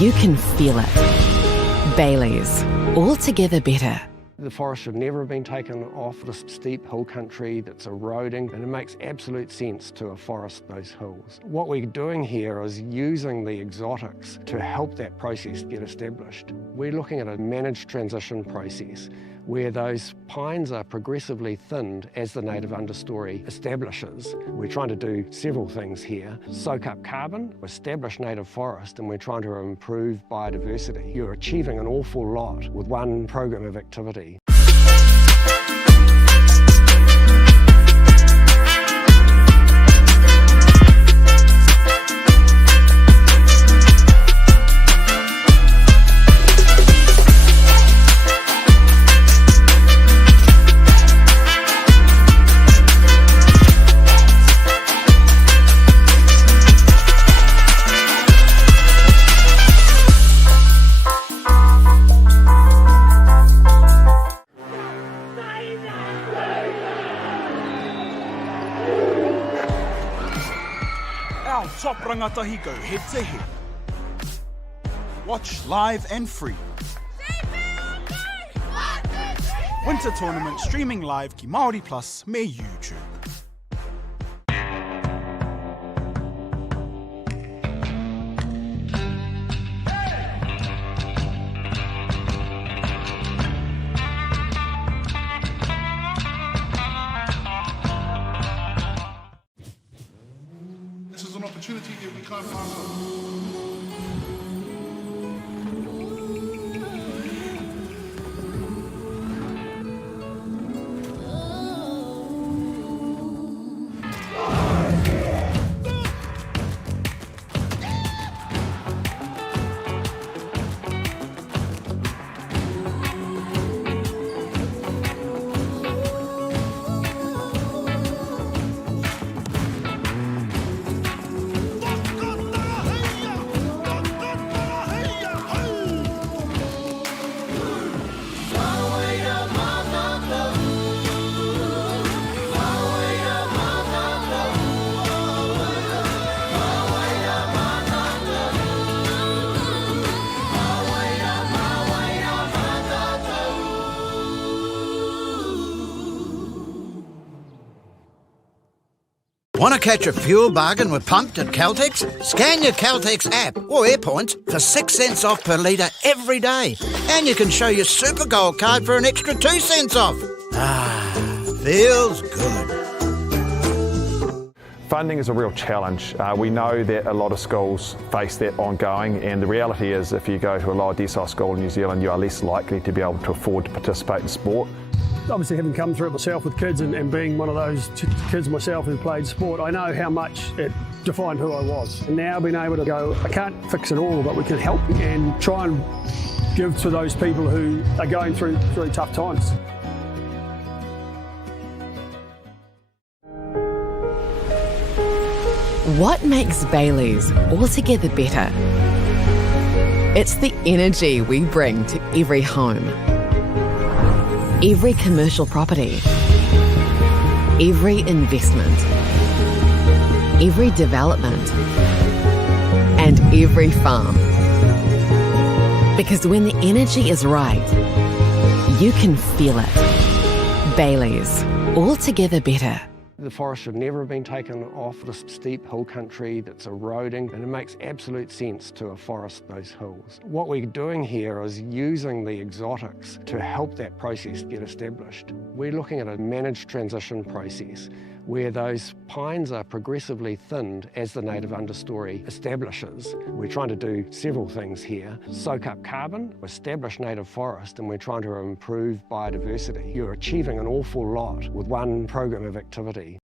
you can feel it. Bailey's, altogether better. The forest should never have been taken off this steep hill country that's eroding, and it makes absolute sense to afforest those hills. What we're doing here is using the exotics to help that process get established. We're looking at a managed transition process where those pines are progressively thinned as the native understory establishes. We're trying to do several things here. Soak up carbon, establish native forest, and we're trying to improve biodiversity. You're achieving an awful lot with one program of activity. Our top rangatahi go head to head. Watch live and free. Winter Tournament streaming live ki Māori Plus me YouTube. This is an opportunity that we can't pass on. Want to catch a fuel bargain with Pumped at Caltex? Scan your Caltex app or AirPoints for 6 cents off per litre every day. And you can show your Super Gold card for an extra 2 cents off. Ah, feels good. Funding is a real challenge. We know that a lot of schools face that ongoing, and the reality is if you go to a lower decile school in New Zealand, you are less likely to be able to afford to participate in sport. Obviously, having come through it myself with kids and being one of those kids myself who played sport, I know how much it defined who I was. And now being able to go, I can't fix it all, but we can help and try and give to those people who are going through tough times. What makes Bailey's altogether better? It's the energy we bring to every home, every commercial property, every investment, every development, and every farm. Because when the energy is right, you can feel it. Baileys, altogether better. The forest should never have been taken off this steep hill country that's eroding, and it makes absolute sense to afforest those hills. What we're doing here is using the exotics to help that process get established. We're looking at a managed transition process where those pines are progressively thinned as the native understory establishes. We're trying to do several things here. Soak up carbon, establish native forest, and we're trying to improve biodiversity. You're achieving an awful lot with one program of activity.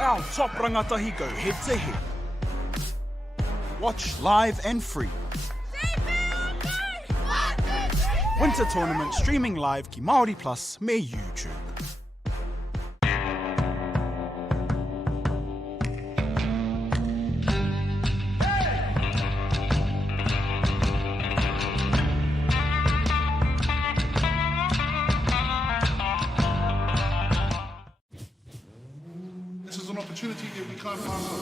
Our top rangatahi go head to head. Watch live and free. Winter Tournament streaming live ki Māori Plus me YouTube. This is an opportunity that we can't pass up.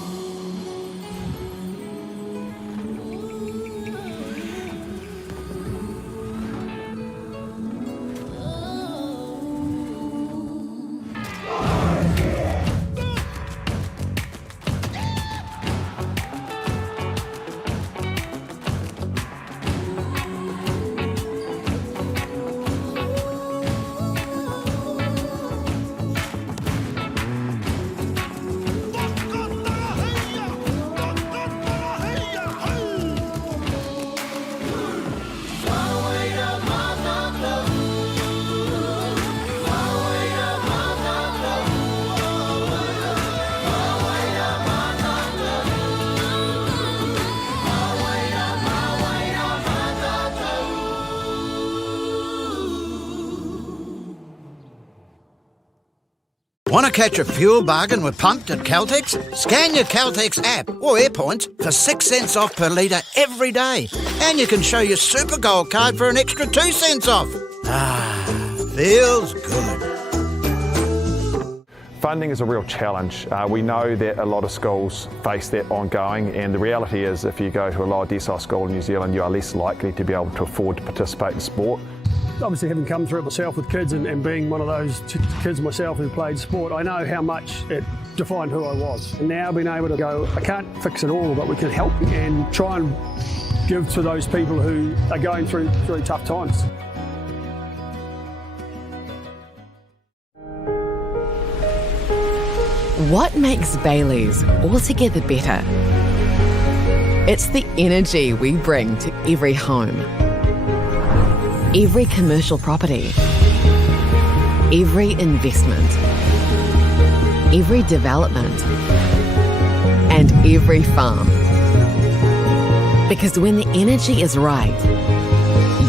Want to catch a fuel bargain with Pumped at Caltex? Scan your Caltex app or AirPoints for 6 cents off per litre every day. And you can show your Super Gold card for an extra 2 cents off. Ah, feels good. Funding is a real challenge. We know that a lot of schools face that ongoing, and the reality is if you go to a lower decile school in New Zealand, you are less likely to be able to afford to participate in sport. Obviously, having come through it myself with kids and being one of those kids myself who played sport, I know how much it defined who I was. And now being able to go, I can't fix it all, but we can help and try and give to those people who are going through tough times. What makes Baileys altogether better? It's the energy we bring to every home, every commercial property, every investment, every development, and every farm. Because when the energy is right,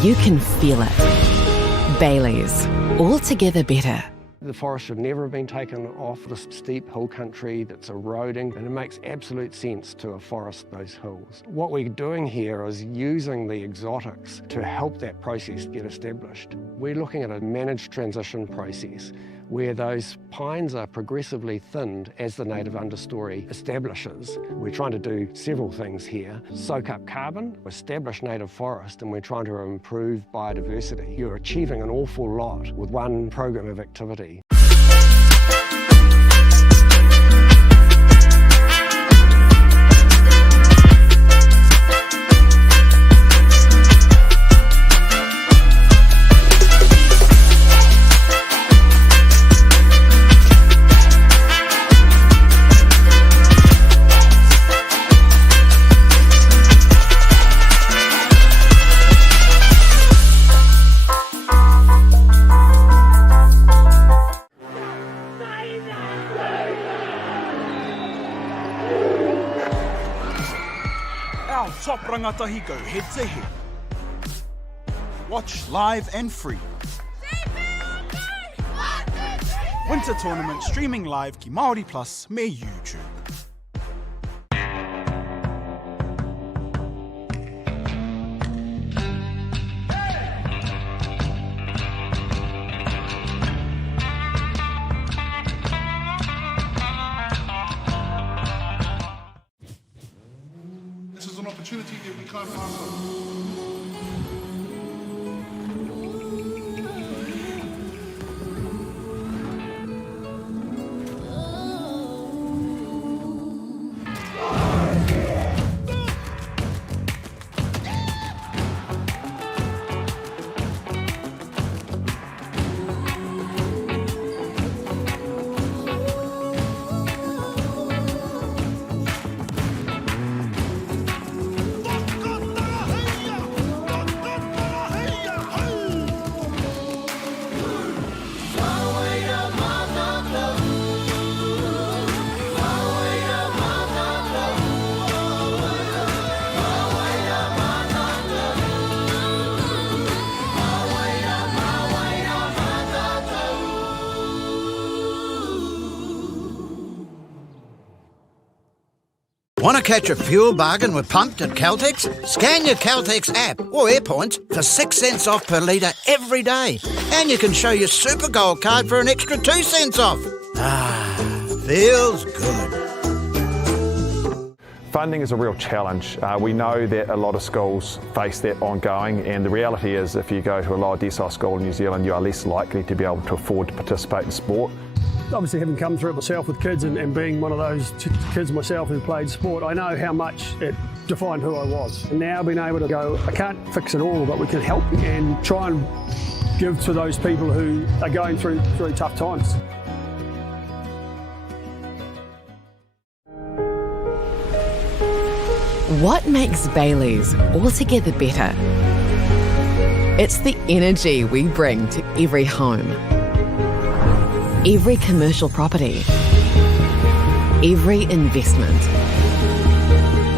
you can feel it. Baileys, altogether better. The forest should never have been taken off this steep hill country that's eroding, and it makes absolute sense to afforest those hills. What we're doing here is using the exotics to help that process get established. We're looking at a managed transition process where those pines are progressively thinned as the native understory establishes. We're trying to do several things here. Soak up carbon, establish native forest, and we're trying to improve biodiversity. You're achieving an awful lot with one program of activity. rangatahi go head to head. Watch live and free. Winter Tournament streaming live ki Māori Plus me YouTube. This is an opportunity that we can't pass up. Want to catch a fuel bargain with Pumped at Caltex? Scan your Caltex app or AirPoints for 6 cents off per litre every day. And you can show your Super Gold card for an extra 2 cents off. Ah, feels good. Funding is a real challenge. We know that a lot of schools face that ongoing, and the reality is if you go to a lower decile school in New Zealand, you are less likely to be able to afford to participate in sport. Obviously, having come through it myself with kids and being one of those kids myself who played sport, I know how much it defined who I was. And now being able to go, I can't fix it all, but we can help and try and give to those people who are going through tough times. What makes Bailey's altogether better? It's the energy we bring to every home, every commercial property, every investment,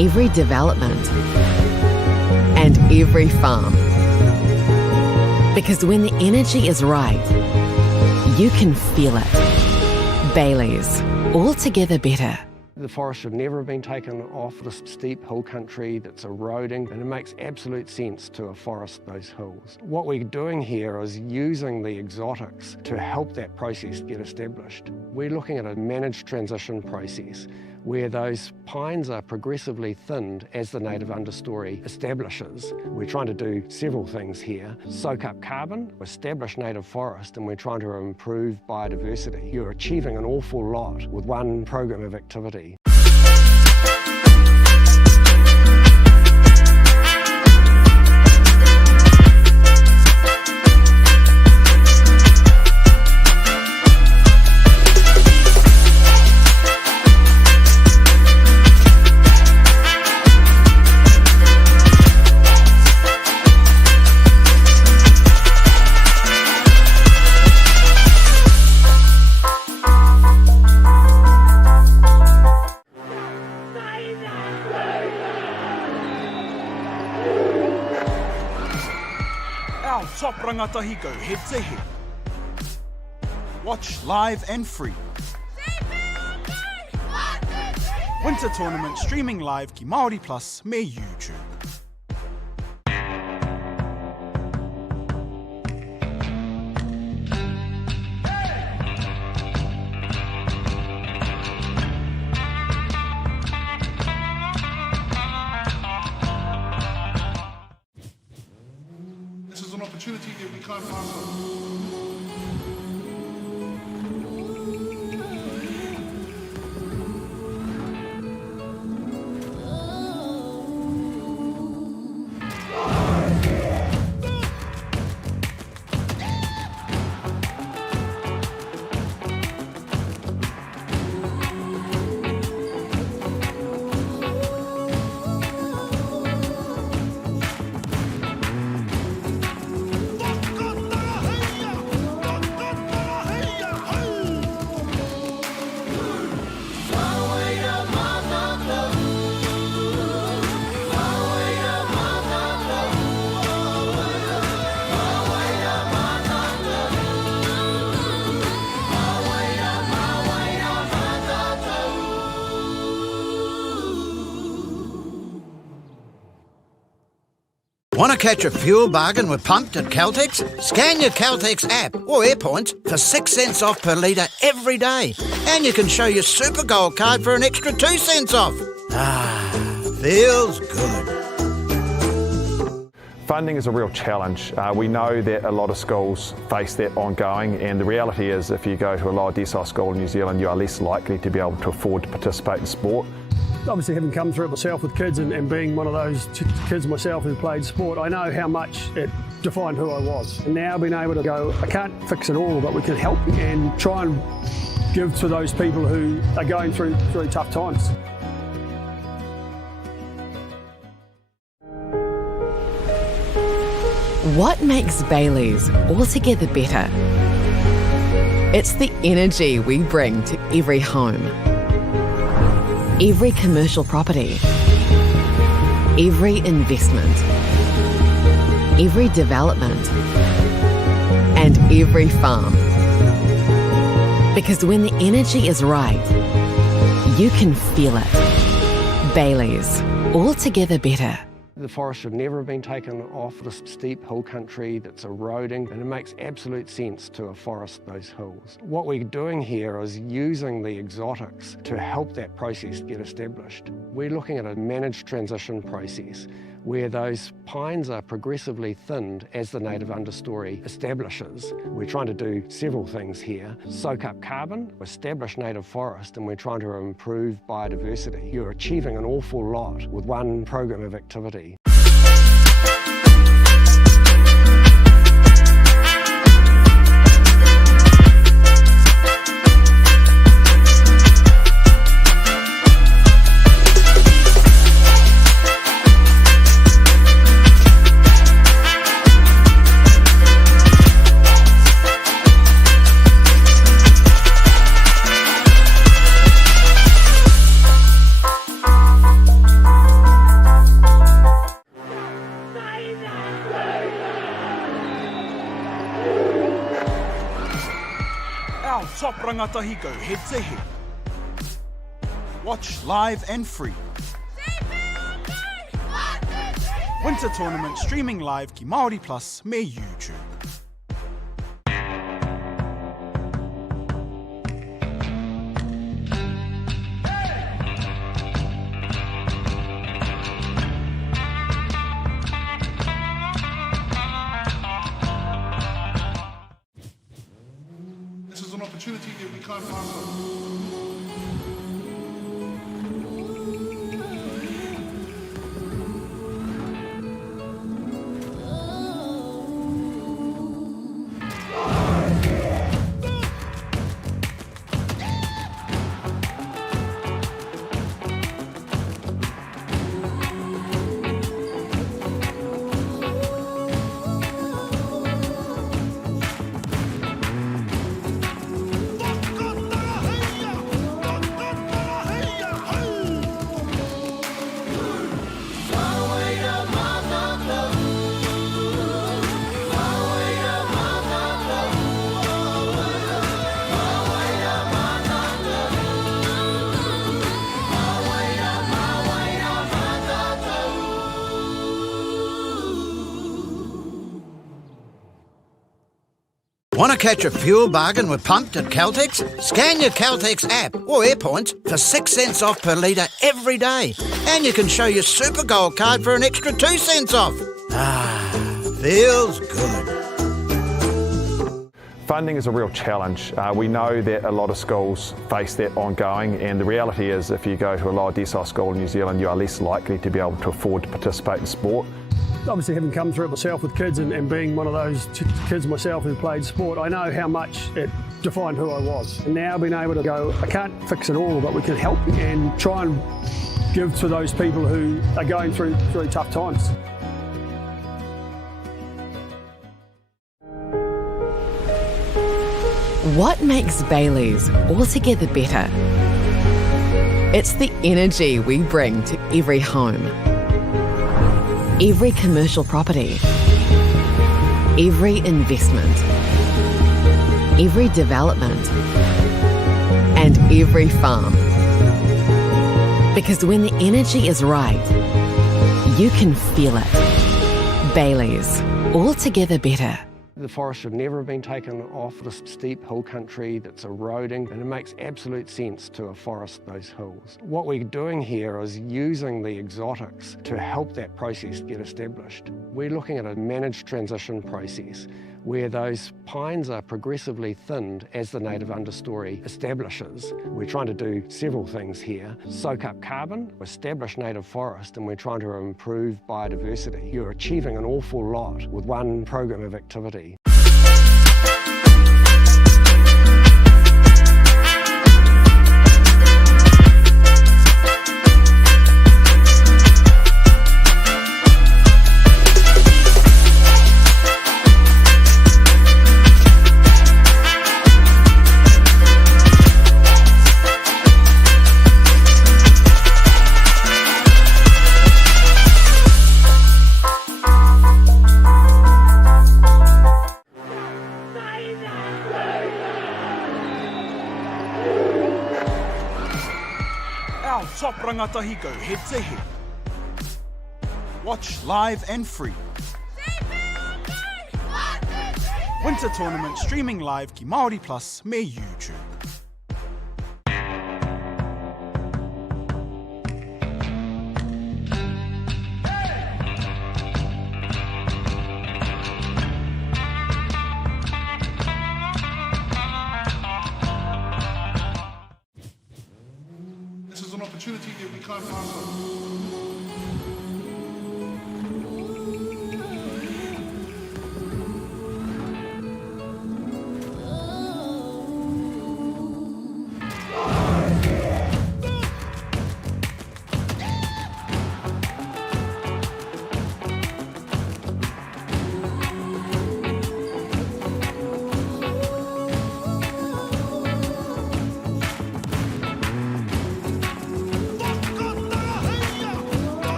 every development, and every farm. Because when the energy is right, you can feel it. Bailey's, altogether better. The forest should never have been taken off this steep hill country that's eroding, and it makes absolute sense to afforest those hills. What we're doing here is using the exotics to help that process get established. We're looking at a managed transition process where those pines are progressively thinned as the native understory establishes. We're trying to do several things here. Soak up carbon, establish native forest, and we're trying to improve biodiversity. You're achieving an awful lot with one program of activity. Our top rangatahi go head to head. Watch live and free. Winter Tournament streaming live ki Māori Plus me YouTube. This is an opportunity that we can't pass up. Want to catch a fuel bargain with Pumped at Caltex? Scan your Caltex app or AirPoints for 6 cents off per litre every day. And you can show your Super Gold card for an extra 2 cents off. Ah, feels good. Funding is a real challenge. We know that a lot of schools face that ongoing, and the reality is if you go to a lower decile school in New Zealand, you are less likely to be able to afford to participate in sport. Obviously, having come through it myself with kids and being one of those kids myself who played sport, I know how much it defined who I was. And now being able to go, I can't fix it all, but we can help and try and give to those people who are going through tough times. What makes Bailey's altogether better? It's the energy we bring to every home, every commercial property, every investment, every development, and every farm. Because when the energy is right, you can feel it. Bailey's, altogether better. The forest should never have been taken off this steep hill country that's eroding, and it makes absolute sense to afforest those hills. What we're doing here is using the exotics to help that process get established. We're looking at a managed transition process where those pines are progressively thinned as the native understory establishes. We're trying to do several things here. Soak up carbon, establish native forest, and we're trying to improve biodiversity. You're achieving an awful lot with one program of activity. Our top rangatahi go head to head. Watch live and free. Winter Tournament streaming live ki Māori Plus me YouTube. This is an opportunity that we can't pass up. Want to catch a fuel bargain with Pumped at Caltex? Scan your Caltex app or AirPoints for 6 cents off per litre every day. And you can show your Super Gold card for an extra 2 cents off. Ah, feels good. Funding is a real challenge. We know that a lot of schools face that ongoing, and the reality is if you go to a lower decile school in New Zealand, you are less likely to be able to afford to participate in sport. Obviously, having come through it myself with kids and being one of those kids myself who played sport, I know how much it defined who I was. And now being able to go, I can't fix it all, but we can help and try and give to those people who are going through tough times. What makes Bailey's altogether better? It's the energy we bring to every home, every commercial property, every investment, every development, and every farm. Because when the energy is right, you can feel it. Baileys, altogether better. The forest should never have been taken off this steep hill country that's eroding, and it makes absolute sense to afforest those hills. What we're doing here is using the exotics to help that process get established. We're looking at a managed transition process where those pines are progressively thinned as the native understory establishes. We're trying to do several things here. Soak up carbon, establish native forest, and we're trying to improve biodiversity. You're achieving an awful lot with one program of activity. Our top rangatahi go head to head. Watch live and free. Winter Tournament streaming live ki Māori Plus me YouTube. This is an opportunity that we can't pass on.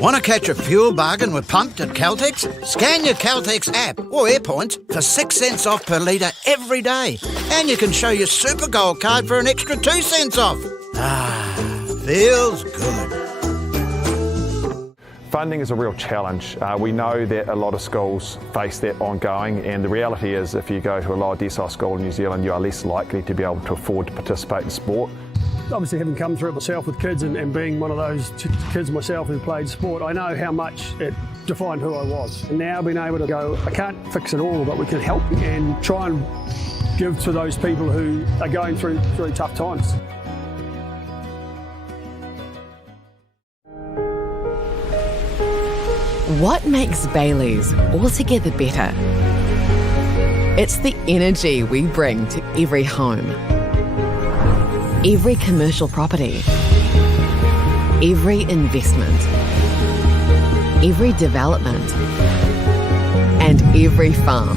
Want to catch a fuel bargain with Pumped at Caltex? Scan your Caltex app or AirPoints for 6 cents off per litre every day. And you can show your Super Gold card for an extra 2 cents off. Ah, feels good. Funding is a real challenge. We know that a lot of schools face that ongoing, and the reality is if you go to a lower decile school in New Zealand, you are less likely to be able to afford to participate in sport. Obviously, having come through it myself with kids and being one of those kids myself who played sport, I know how much it defined who I was. And now being able to go, I can't fix it all, but we can help and try and give to those people who are going through tough times. What makes Baileys altogether better? It's the energy we bring to every home, every commercial property, every investment, every development, and every farm.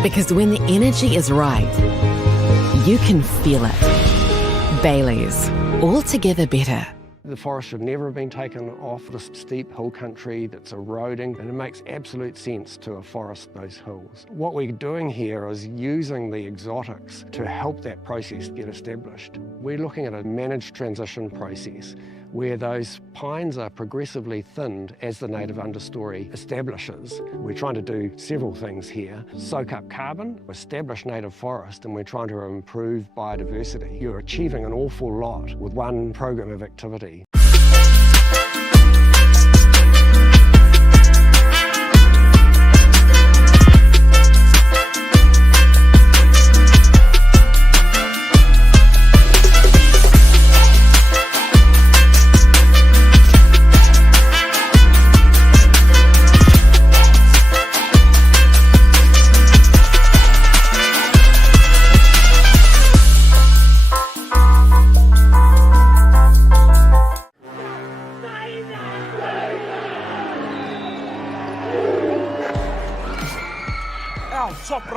Because when the energy is right, you can feel it. Baileys, altogether better. The forest should never have been taken off this steep hill country that's eroding, and it makes absolute sense to afforest those hills. What we're doing here is using the exotics to help that process get established. We're looking at a managed transition process where those pines are progressively thinned as the native understory establishes. We're trying to do several things here. Soak up carbon, establish native forest, and we're trying to improve biodiversity. You're achieving an awful lot with one program of activity.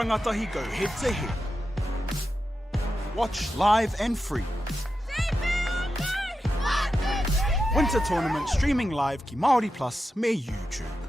rangatahi go head to head. Watch live and free. Winter Tournament streaming live ki Māori Plus me YouTube.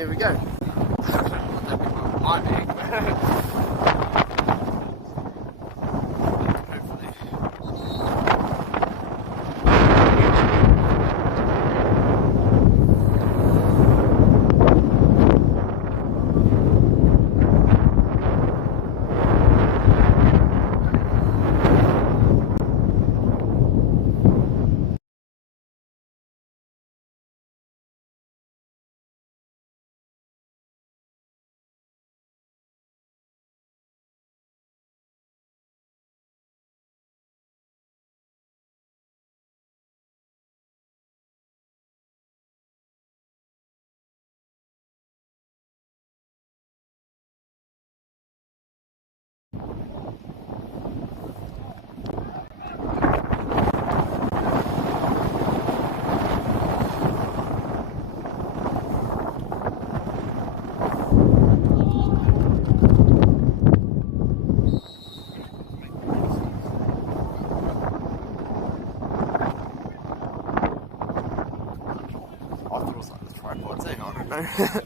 Here we go. My bag. thought it was like the tripods, eh? I don't know.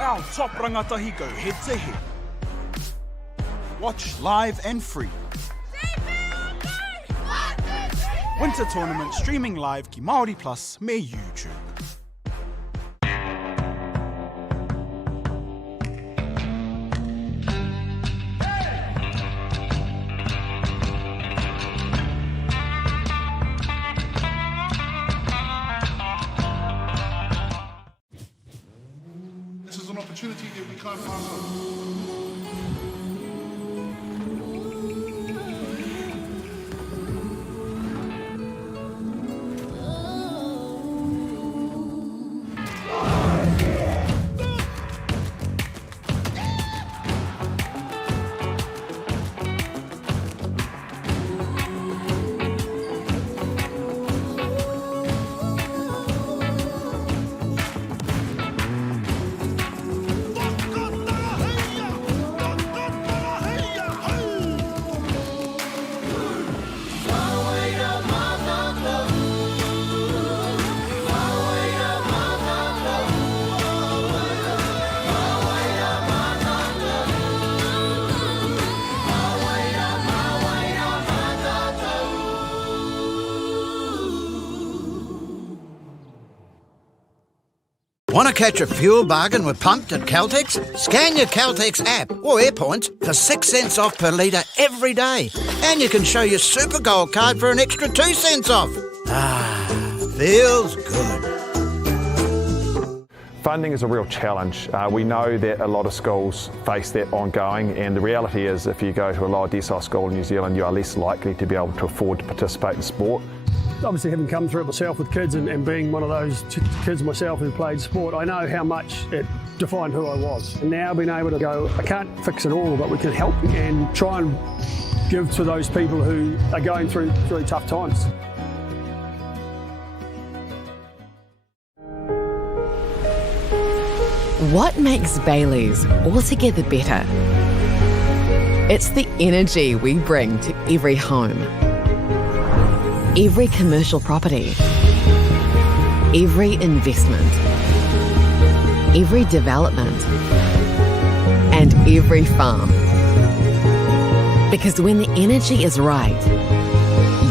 Our top rangatahi go head to head. Watch live and free. Winter Tournament streaming live ki Māori Plus me YouTube. This is an opportunity that we can't pass on. Want to catch a fuel bargain with Pumped at Caltex? Scan your Caltex app or AirPoints for 6 cents off per litre every day. And you can show your Super Gold card for an extra 2 cents off. Ah, feels good. Funding is a real challenge. We know that a lot of schools face that ongoing, and the reality is if you go to a lower decile school in New Zealand, you are less likely to be able to afford to participate in sport. Obviously, having come through it myself with kids and being one of those kids myself who played sport, I know how much it defined who I was. And now being able to go, I can't fix it all, but we can help and try and give to those people who are going through really tough times. What makes Bailey's altogether better? It's the energy we bring to every home, every commercial property, every investment, every development, and every farm. Because when the energy is right,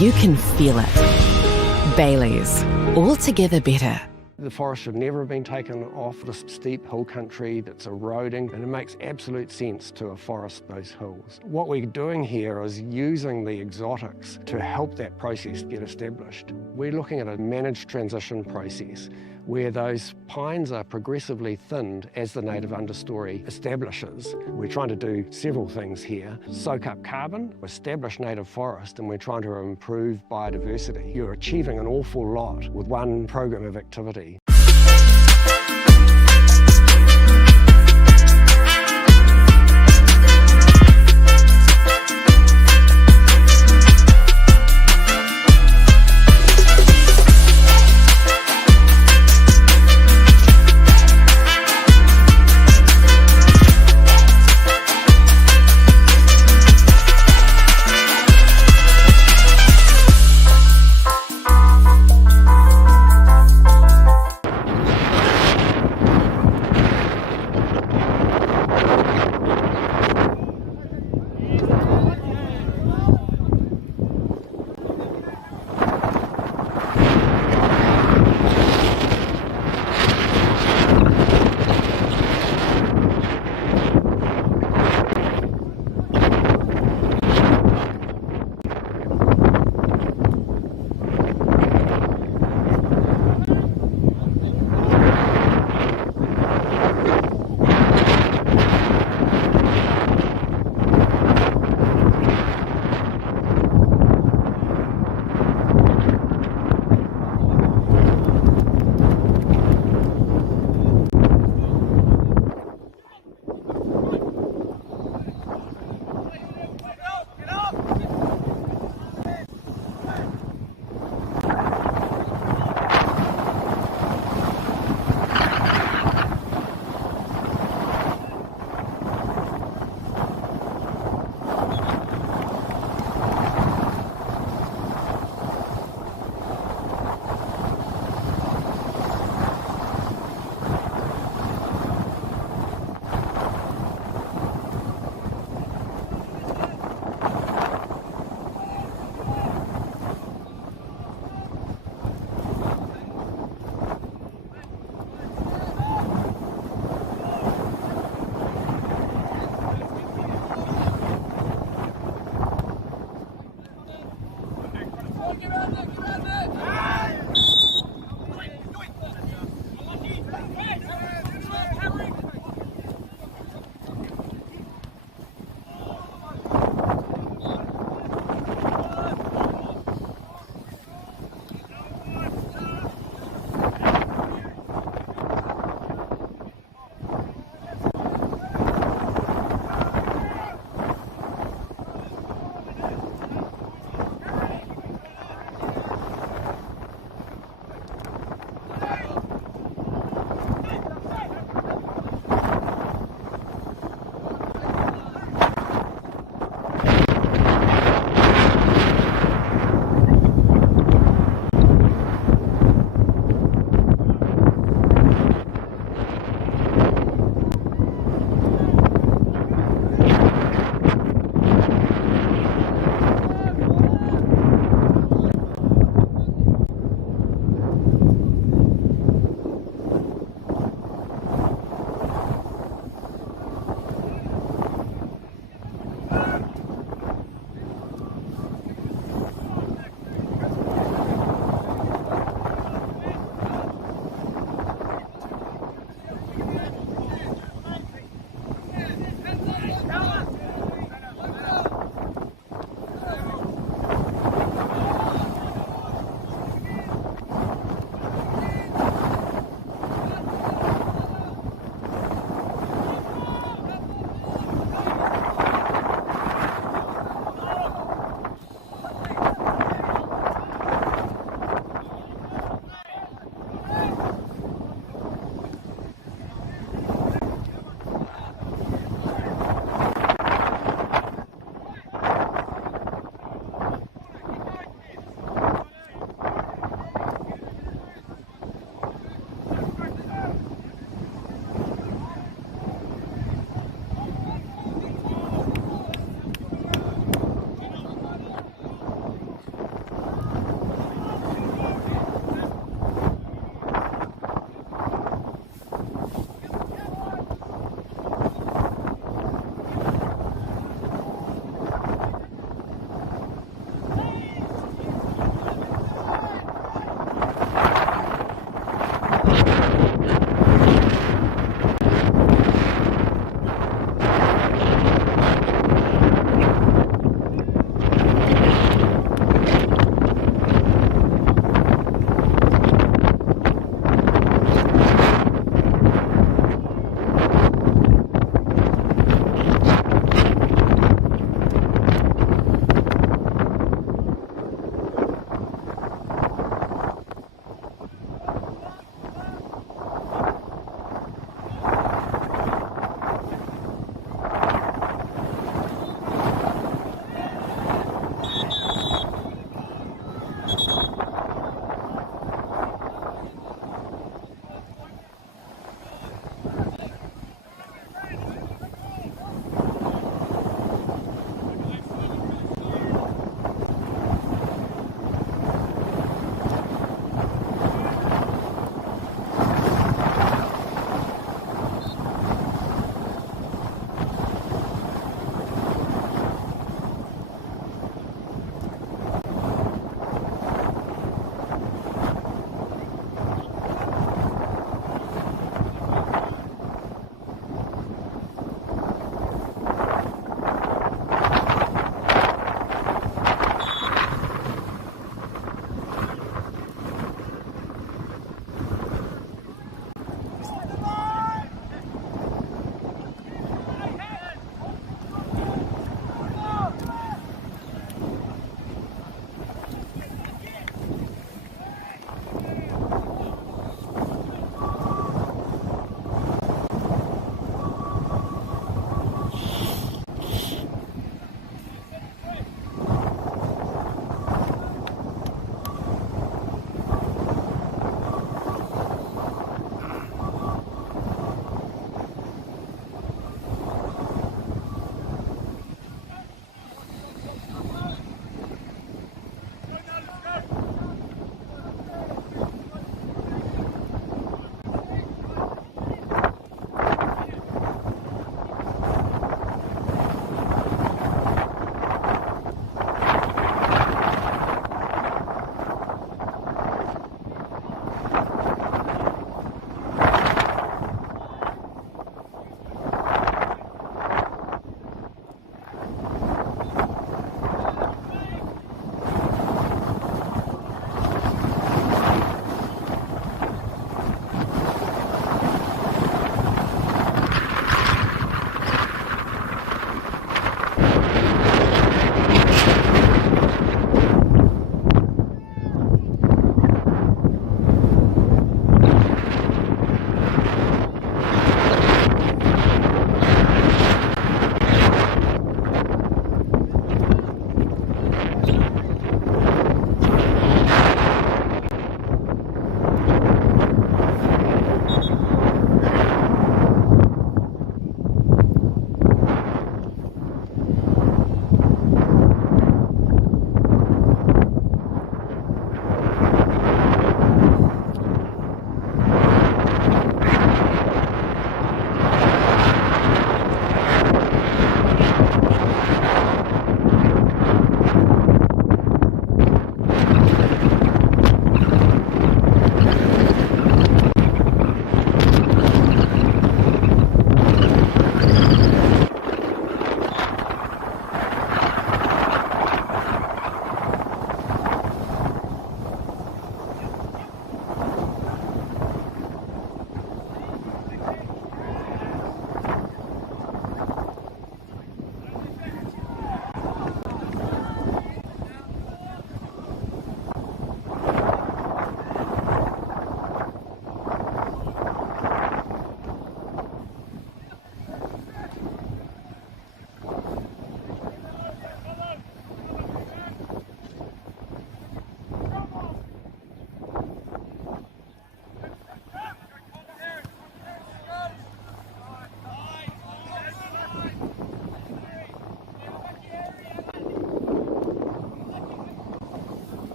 you can feel it. Bailey's, altogether better. The forest should never have been taken off the steep hill country that's eroding, and it makes absolute sense to afforest those hills. What we're doing here is using the exotics to help that process get established. We're looking at a managed transition process where those pines are progressively thinned as the native understory establishes. We're trying to do several things here. Soak up carbon, establish native forest, and we're trying to improve biodiversity. You're achieving an awful lot with one program of activity.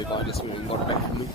the guy just went and got it back from me.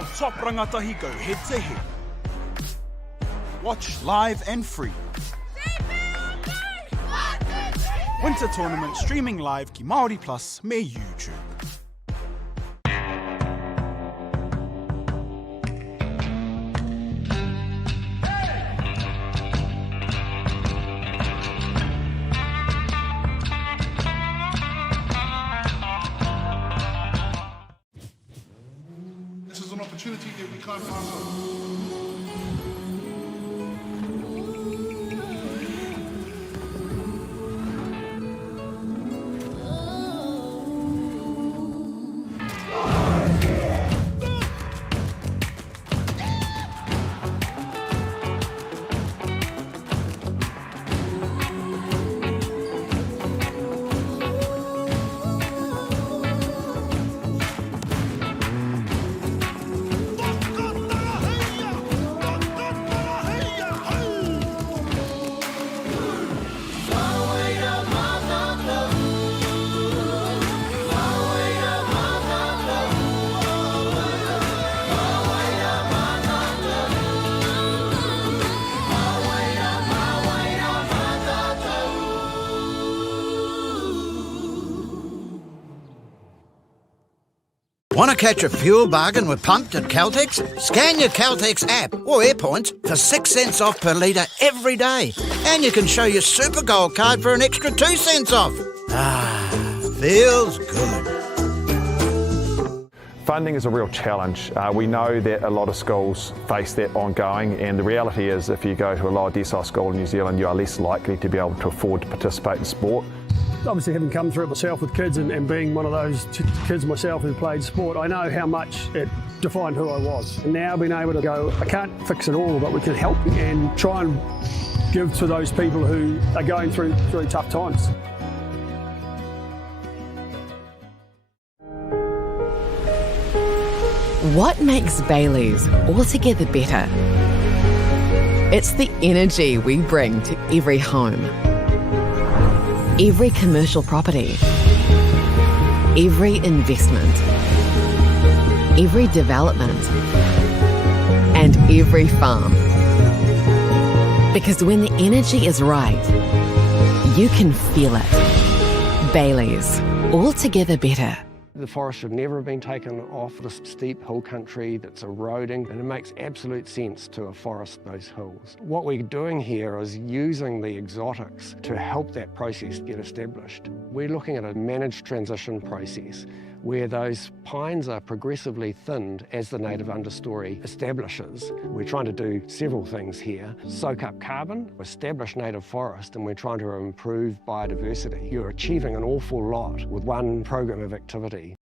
Our top rangatahi go head to head. Watch live and free. Winter Tournament streaming live ki Māori Plus me YouTube. This is an opportunity that we can't pass on. Want to catch a fuel bargain with Pumped at Caltex? Scan your Caltex app or AirPoints for 6 cents off per litre every day. And you can show your Super Gold card for an extra 2 cents off. Ah, feels good. Funding is a real challenge. We know that a lot of schools face that ongoing, and the reality is if you go to a lower decile school in New Zealand, you are less likely to be able to afford to participate in sport. Obviously, having come through it myself with kids and being one of those kids myself who played sport, I know how much it defined who I was. And now being able to go, I can't fix it all, but we can help and try and give to those people who are going through really tough times. What makes Bailey's altogether better? It's the energy we bring to every home, every commercial property, every investment, every development, and every farm. Because when the energy is right, you can feel it. Bailey's, altogether better. The forest should never have been taken off this steep hill country that's eroding, and it makes absolute sense to afforest those hills. What we're doing here is using the exotics to help that process get established. We're looking at a managed transition process where those pines are progressively thinned as the native understory establishes. We're trying to do several things here. Soak up carbon, establish native forest, and we're trying to improve biodiversity. You're achieving an awful lot with one program of activity.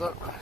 was it.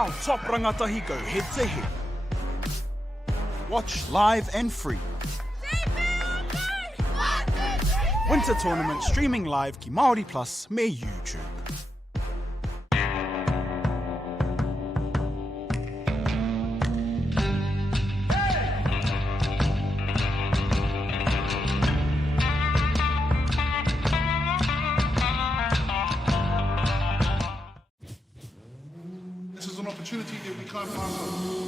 Now top rangatahi go head to head. Watch live and free. Winter Tournament streaming live ki Māori Plus me YouTube. This is an opportunity that we can't pass on.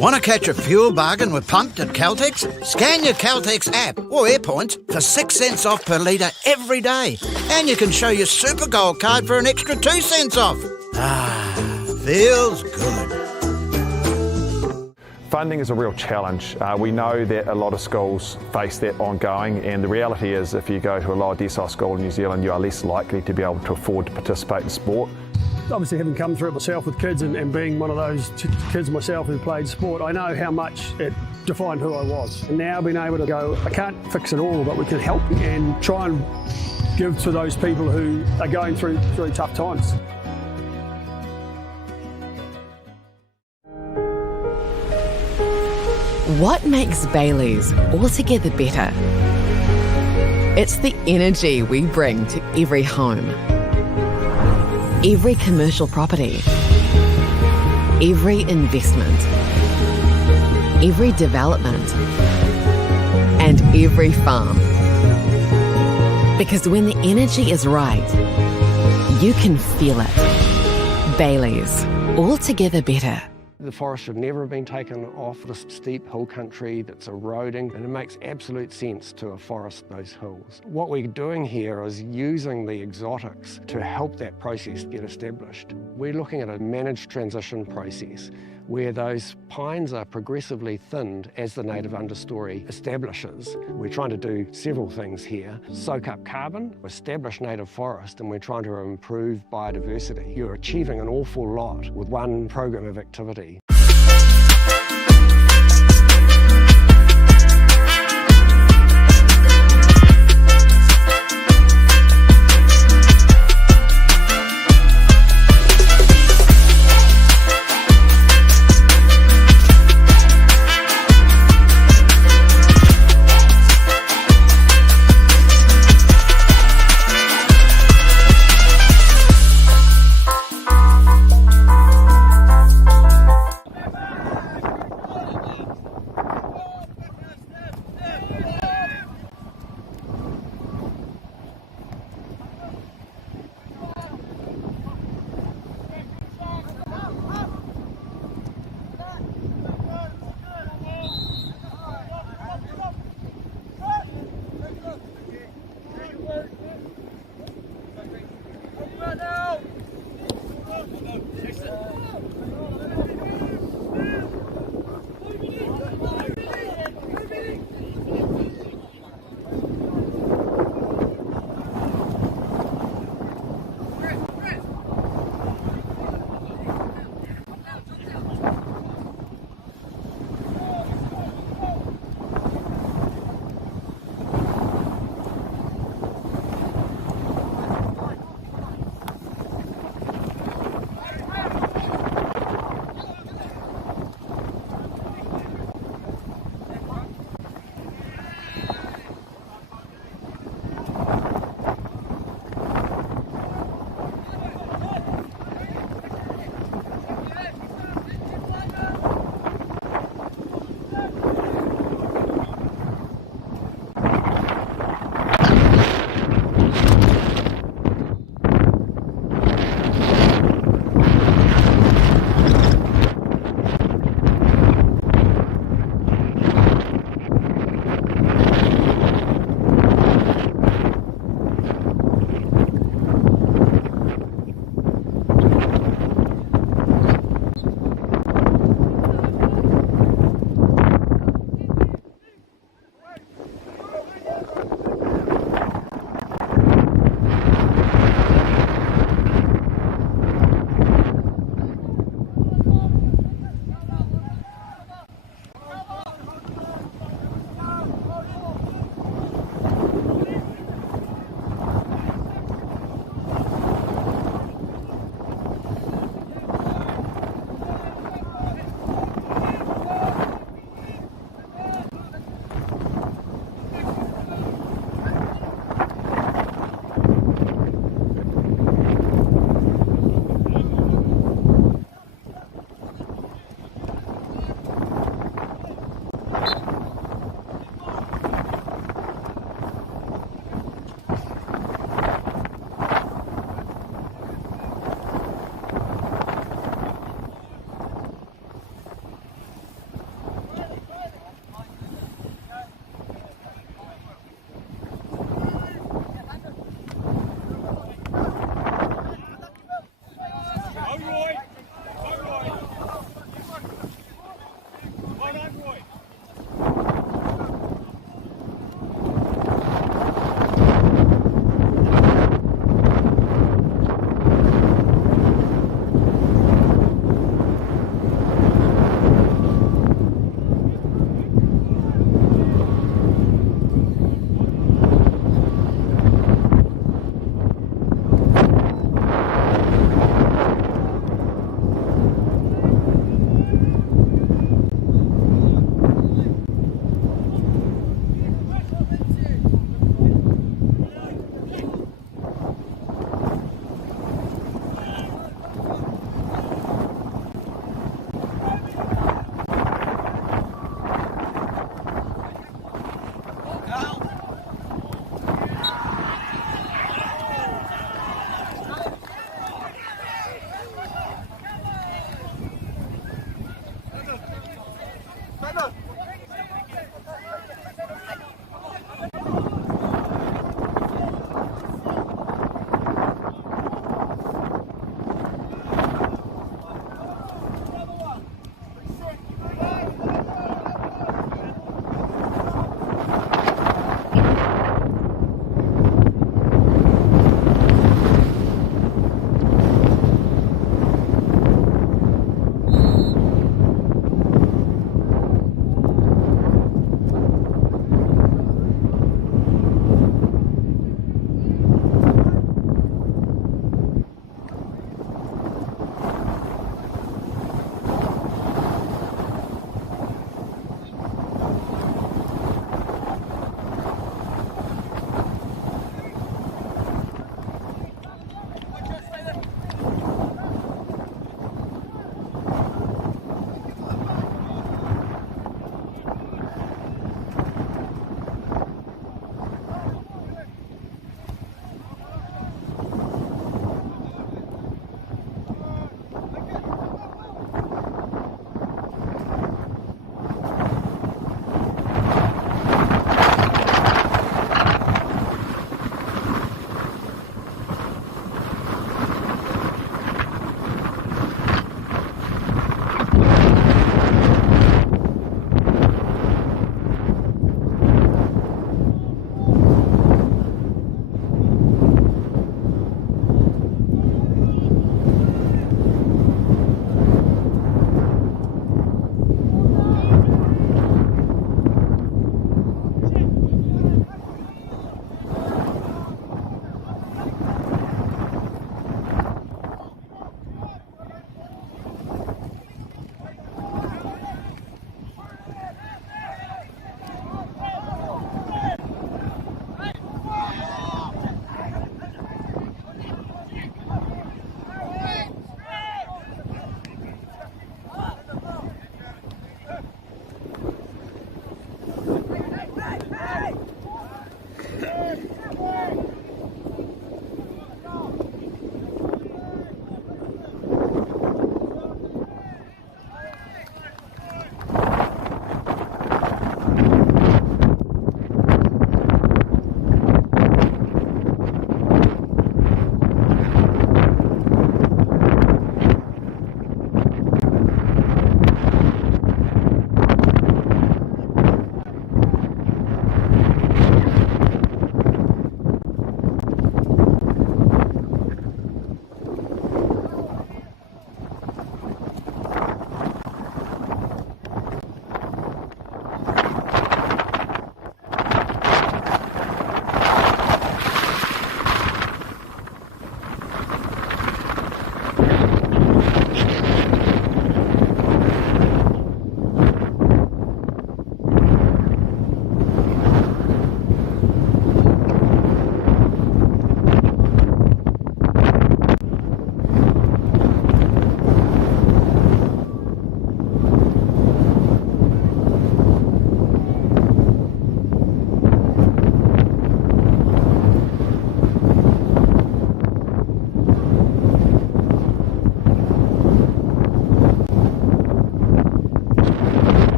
Want to catch a fuel bargain with Pumped at Caltex? Scan your Caltex app or AirPoints for 6 cents off per litre every day. And you can show your Super Gold card for an extra 2 cents off. Ah, feels good. Funding is a real challenge. We know that a lot of schools face that ongoing, and the reality is if you go to a lower decile school in New Zealand, you are less likely to be able to afford to participate in sport. Obviously, having come through it myself with kids and being one of those kids myself who played sport, I know how much it defined who I was. And now being able to go, I can't fix it all, but we can help and try and give to those people who are going through really tough times. What makes Bailey's altogether better? It's the energy we bring to every home, every commercial property, every investment, every development, and every farm. Because when the energy is right, you can feel it. Bailey's, altogether better. The forest should never have been taken off this steep hill country that's eroding, and it makes absolute sense to afforest those hills. What we're doing here is using the exotics to help that process get established. We're looking at a managed transition process where those pines are progressively thinned as the native understory establishes. We're trying to do several things here. Soak up carbon, establish native forest, and we're trying to improve biodiversity. You're achieving an awful lot with one program of activity.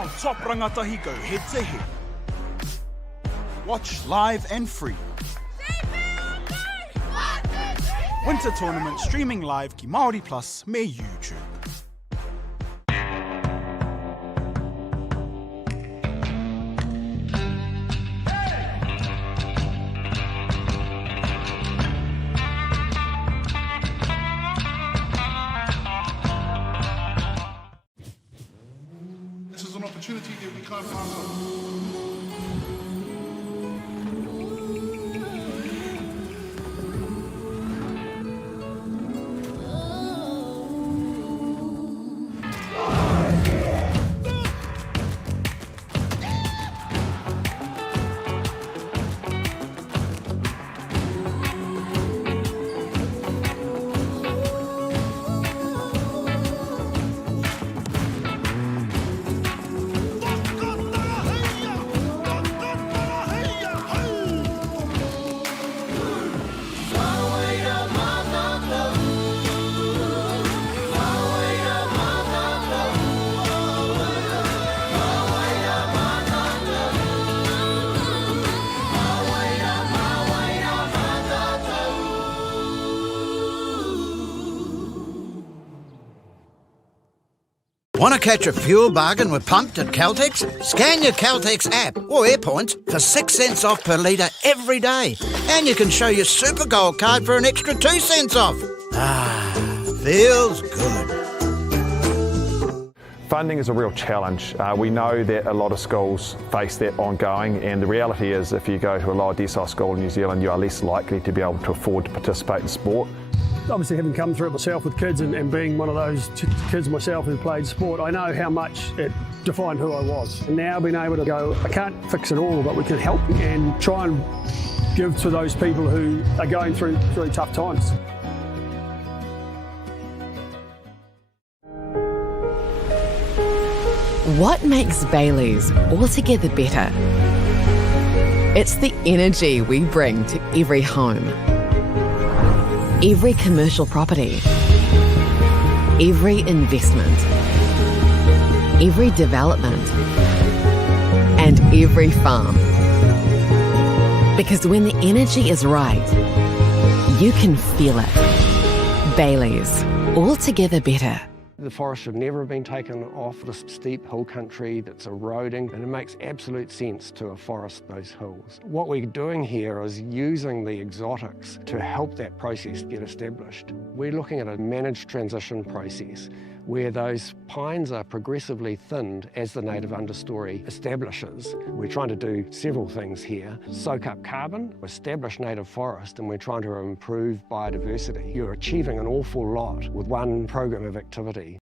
Now top rangatahi go head to head. Watch live and free. Winter Tournament streaming live ki Māori Plus me YouTube. This is an opportunity that we can't pass on. Want to catch a fuel bargain with Pumped at Caltex? Scan your Caltex app or AirPoints for 6 cents off per litre every day. And you can show your Super Gold card for an extra 2 cents off. Ah, feels good. Funding is a real challenge. We know that a lot of schools face that ongoing, and the reality is if you go to a lower decile school in New Zealand, you are less likely to be able to afford to participate in sport. Obviously, having come through it myself with kids and being one of those kids myself who played sport, I know how much it defined who I was. And now being able to go, I can't fix it all, but we can help and try and give to those people who are going through really tough times. What makes Bailey's altogether better? It's the energy we bring to every home, every commercial property, every investment, every development, and every farm. Because when the energy is right, you can feel it. Bailey's, altogether better. The forest should never have been taken off the steep hill country that's eroding, and it makes absolute sense to afforest those hills. What we're doing here is using the exotics to help that process get established. We're looking at a managed transition process where those pines are progressively thinned as the native understory establishes. We're trying to do several things here. Soak up carbon, establish native forest, and we're trying to improve biodiversity. You're achieving an awful lot with one program of activity.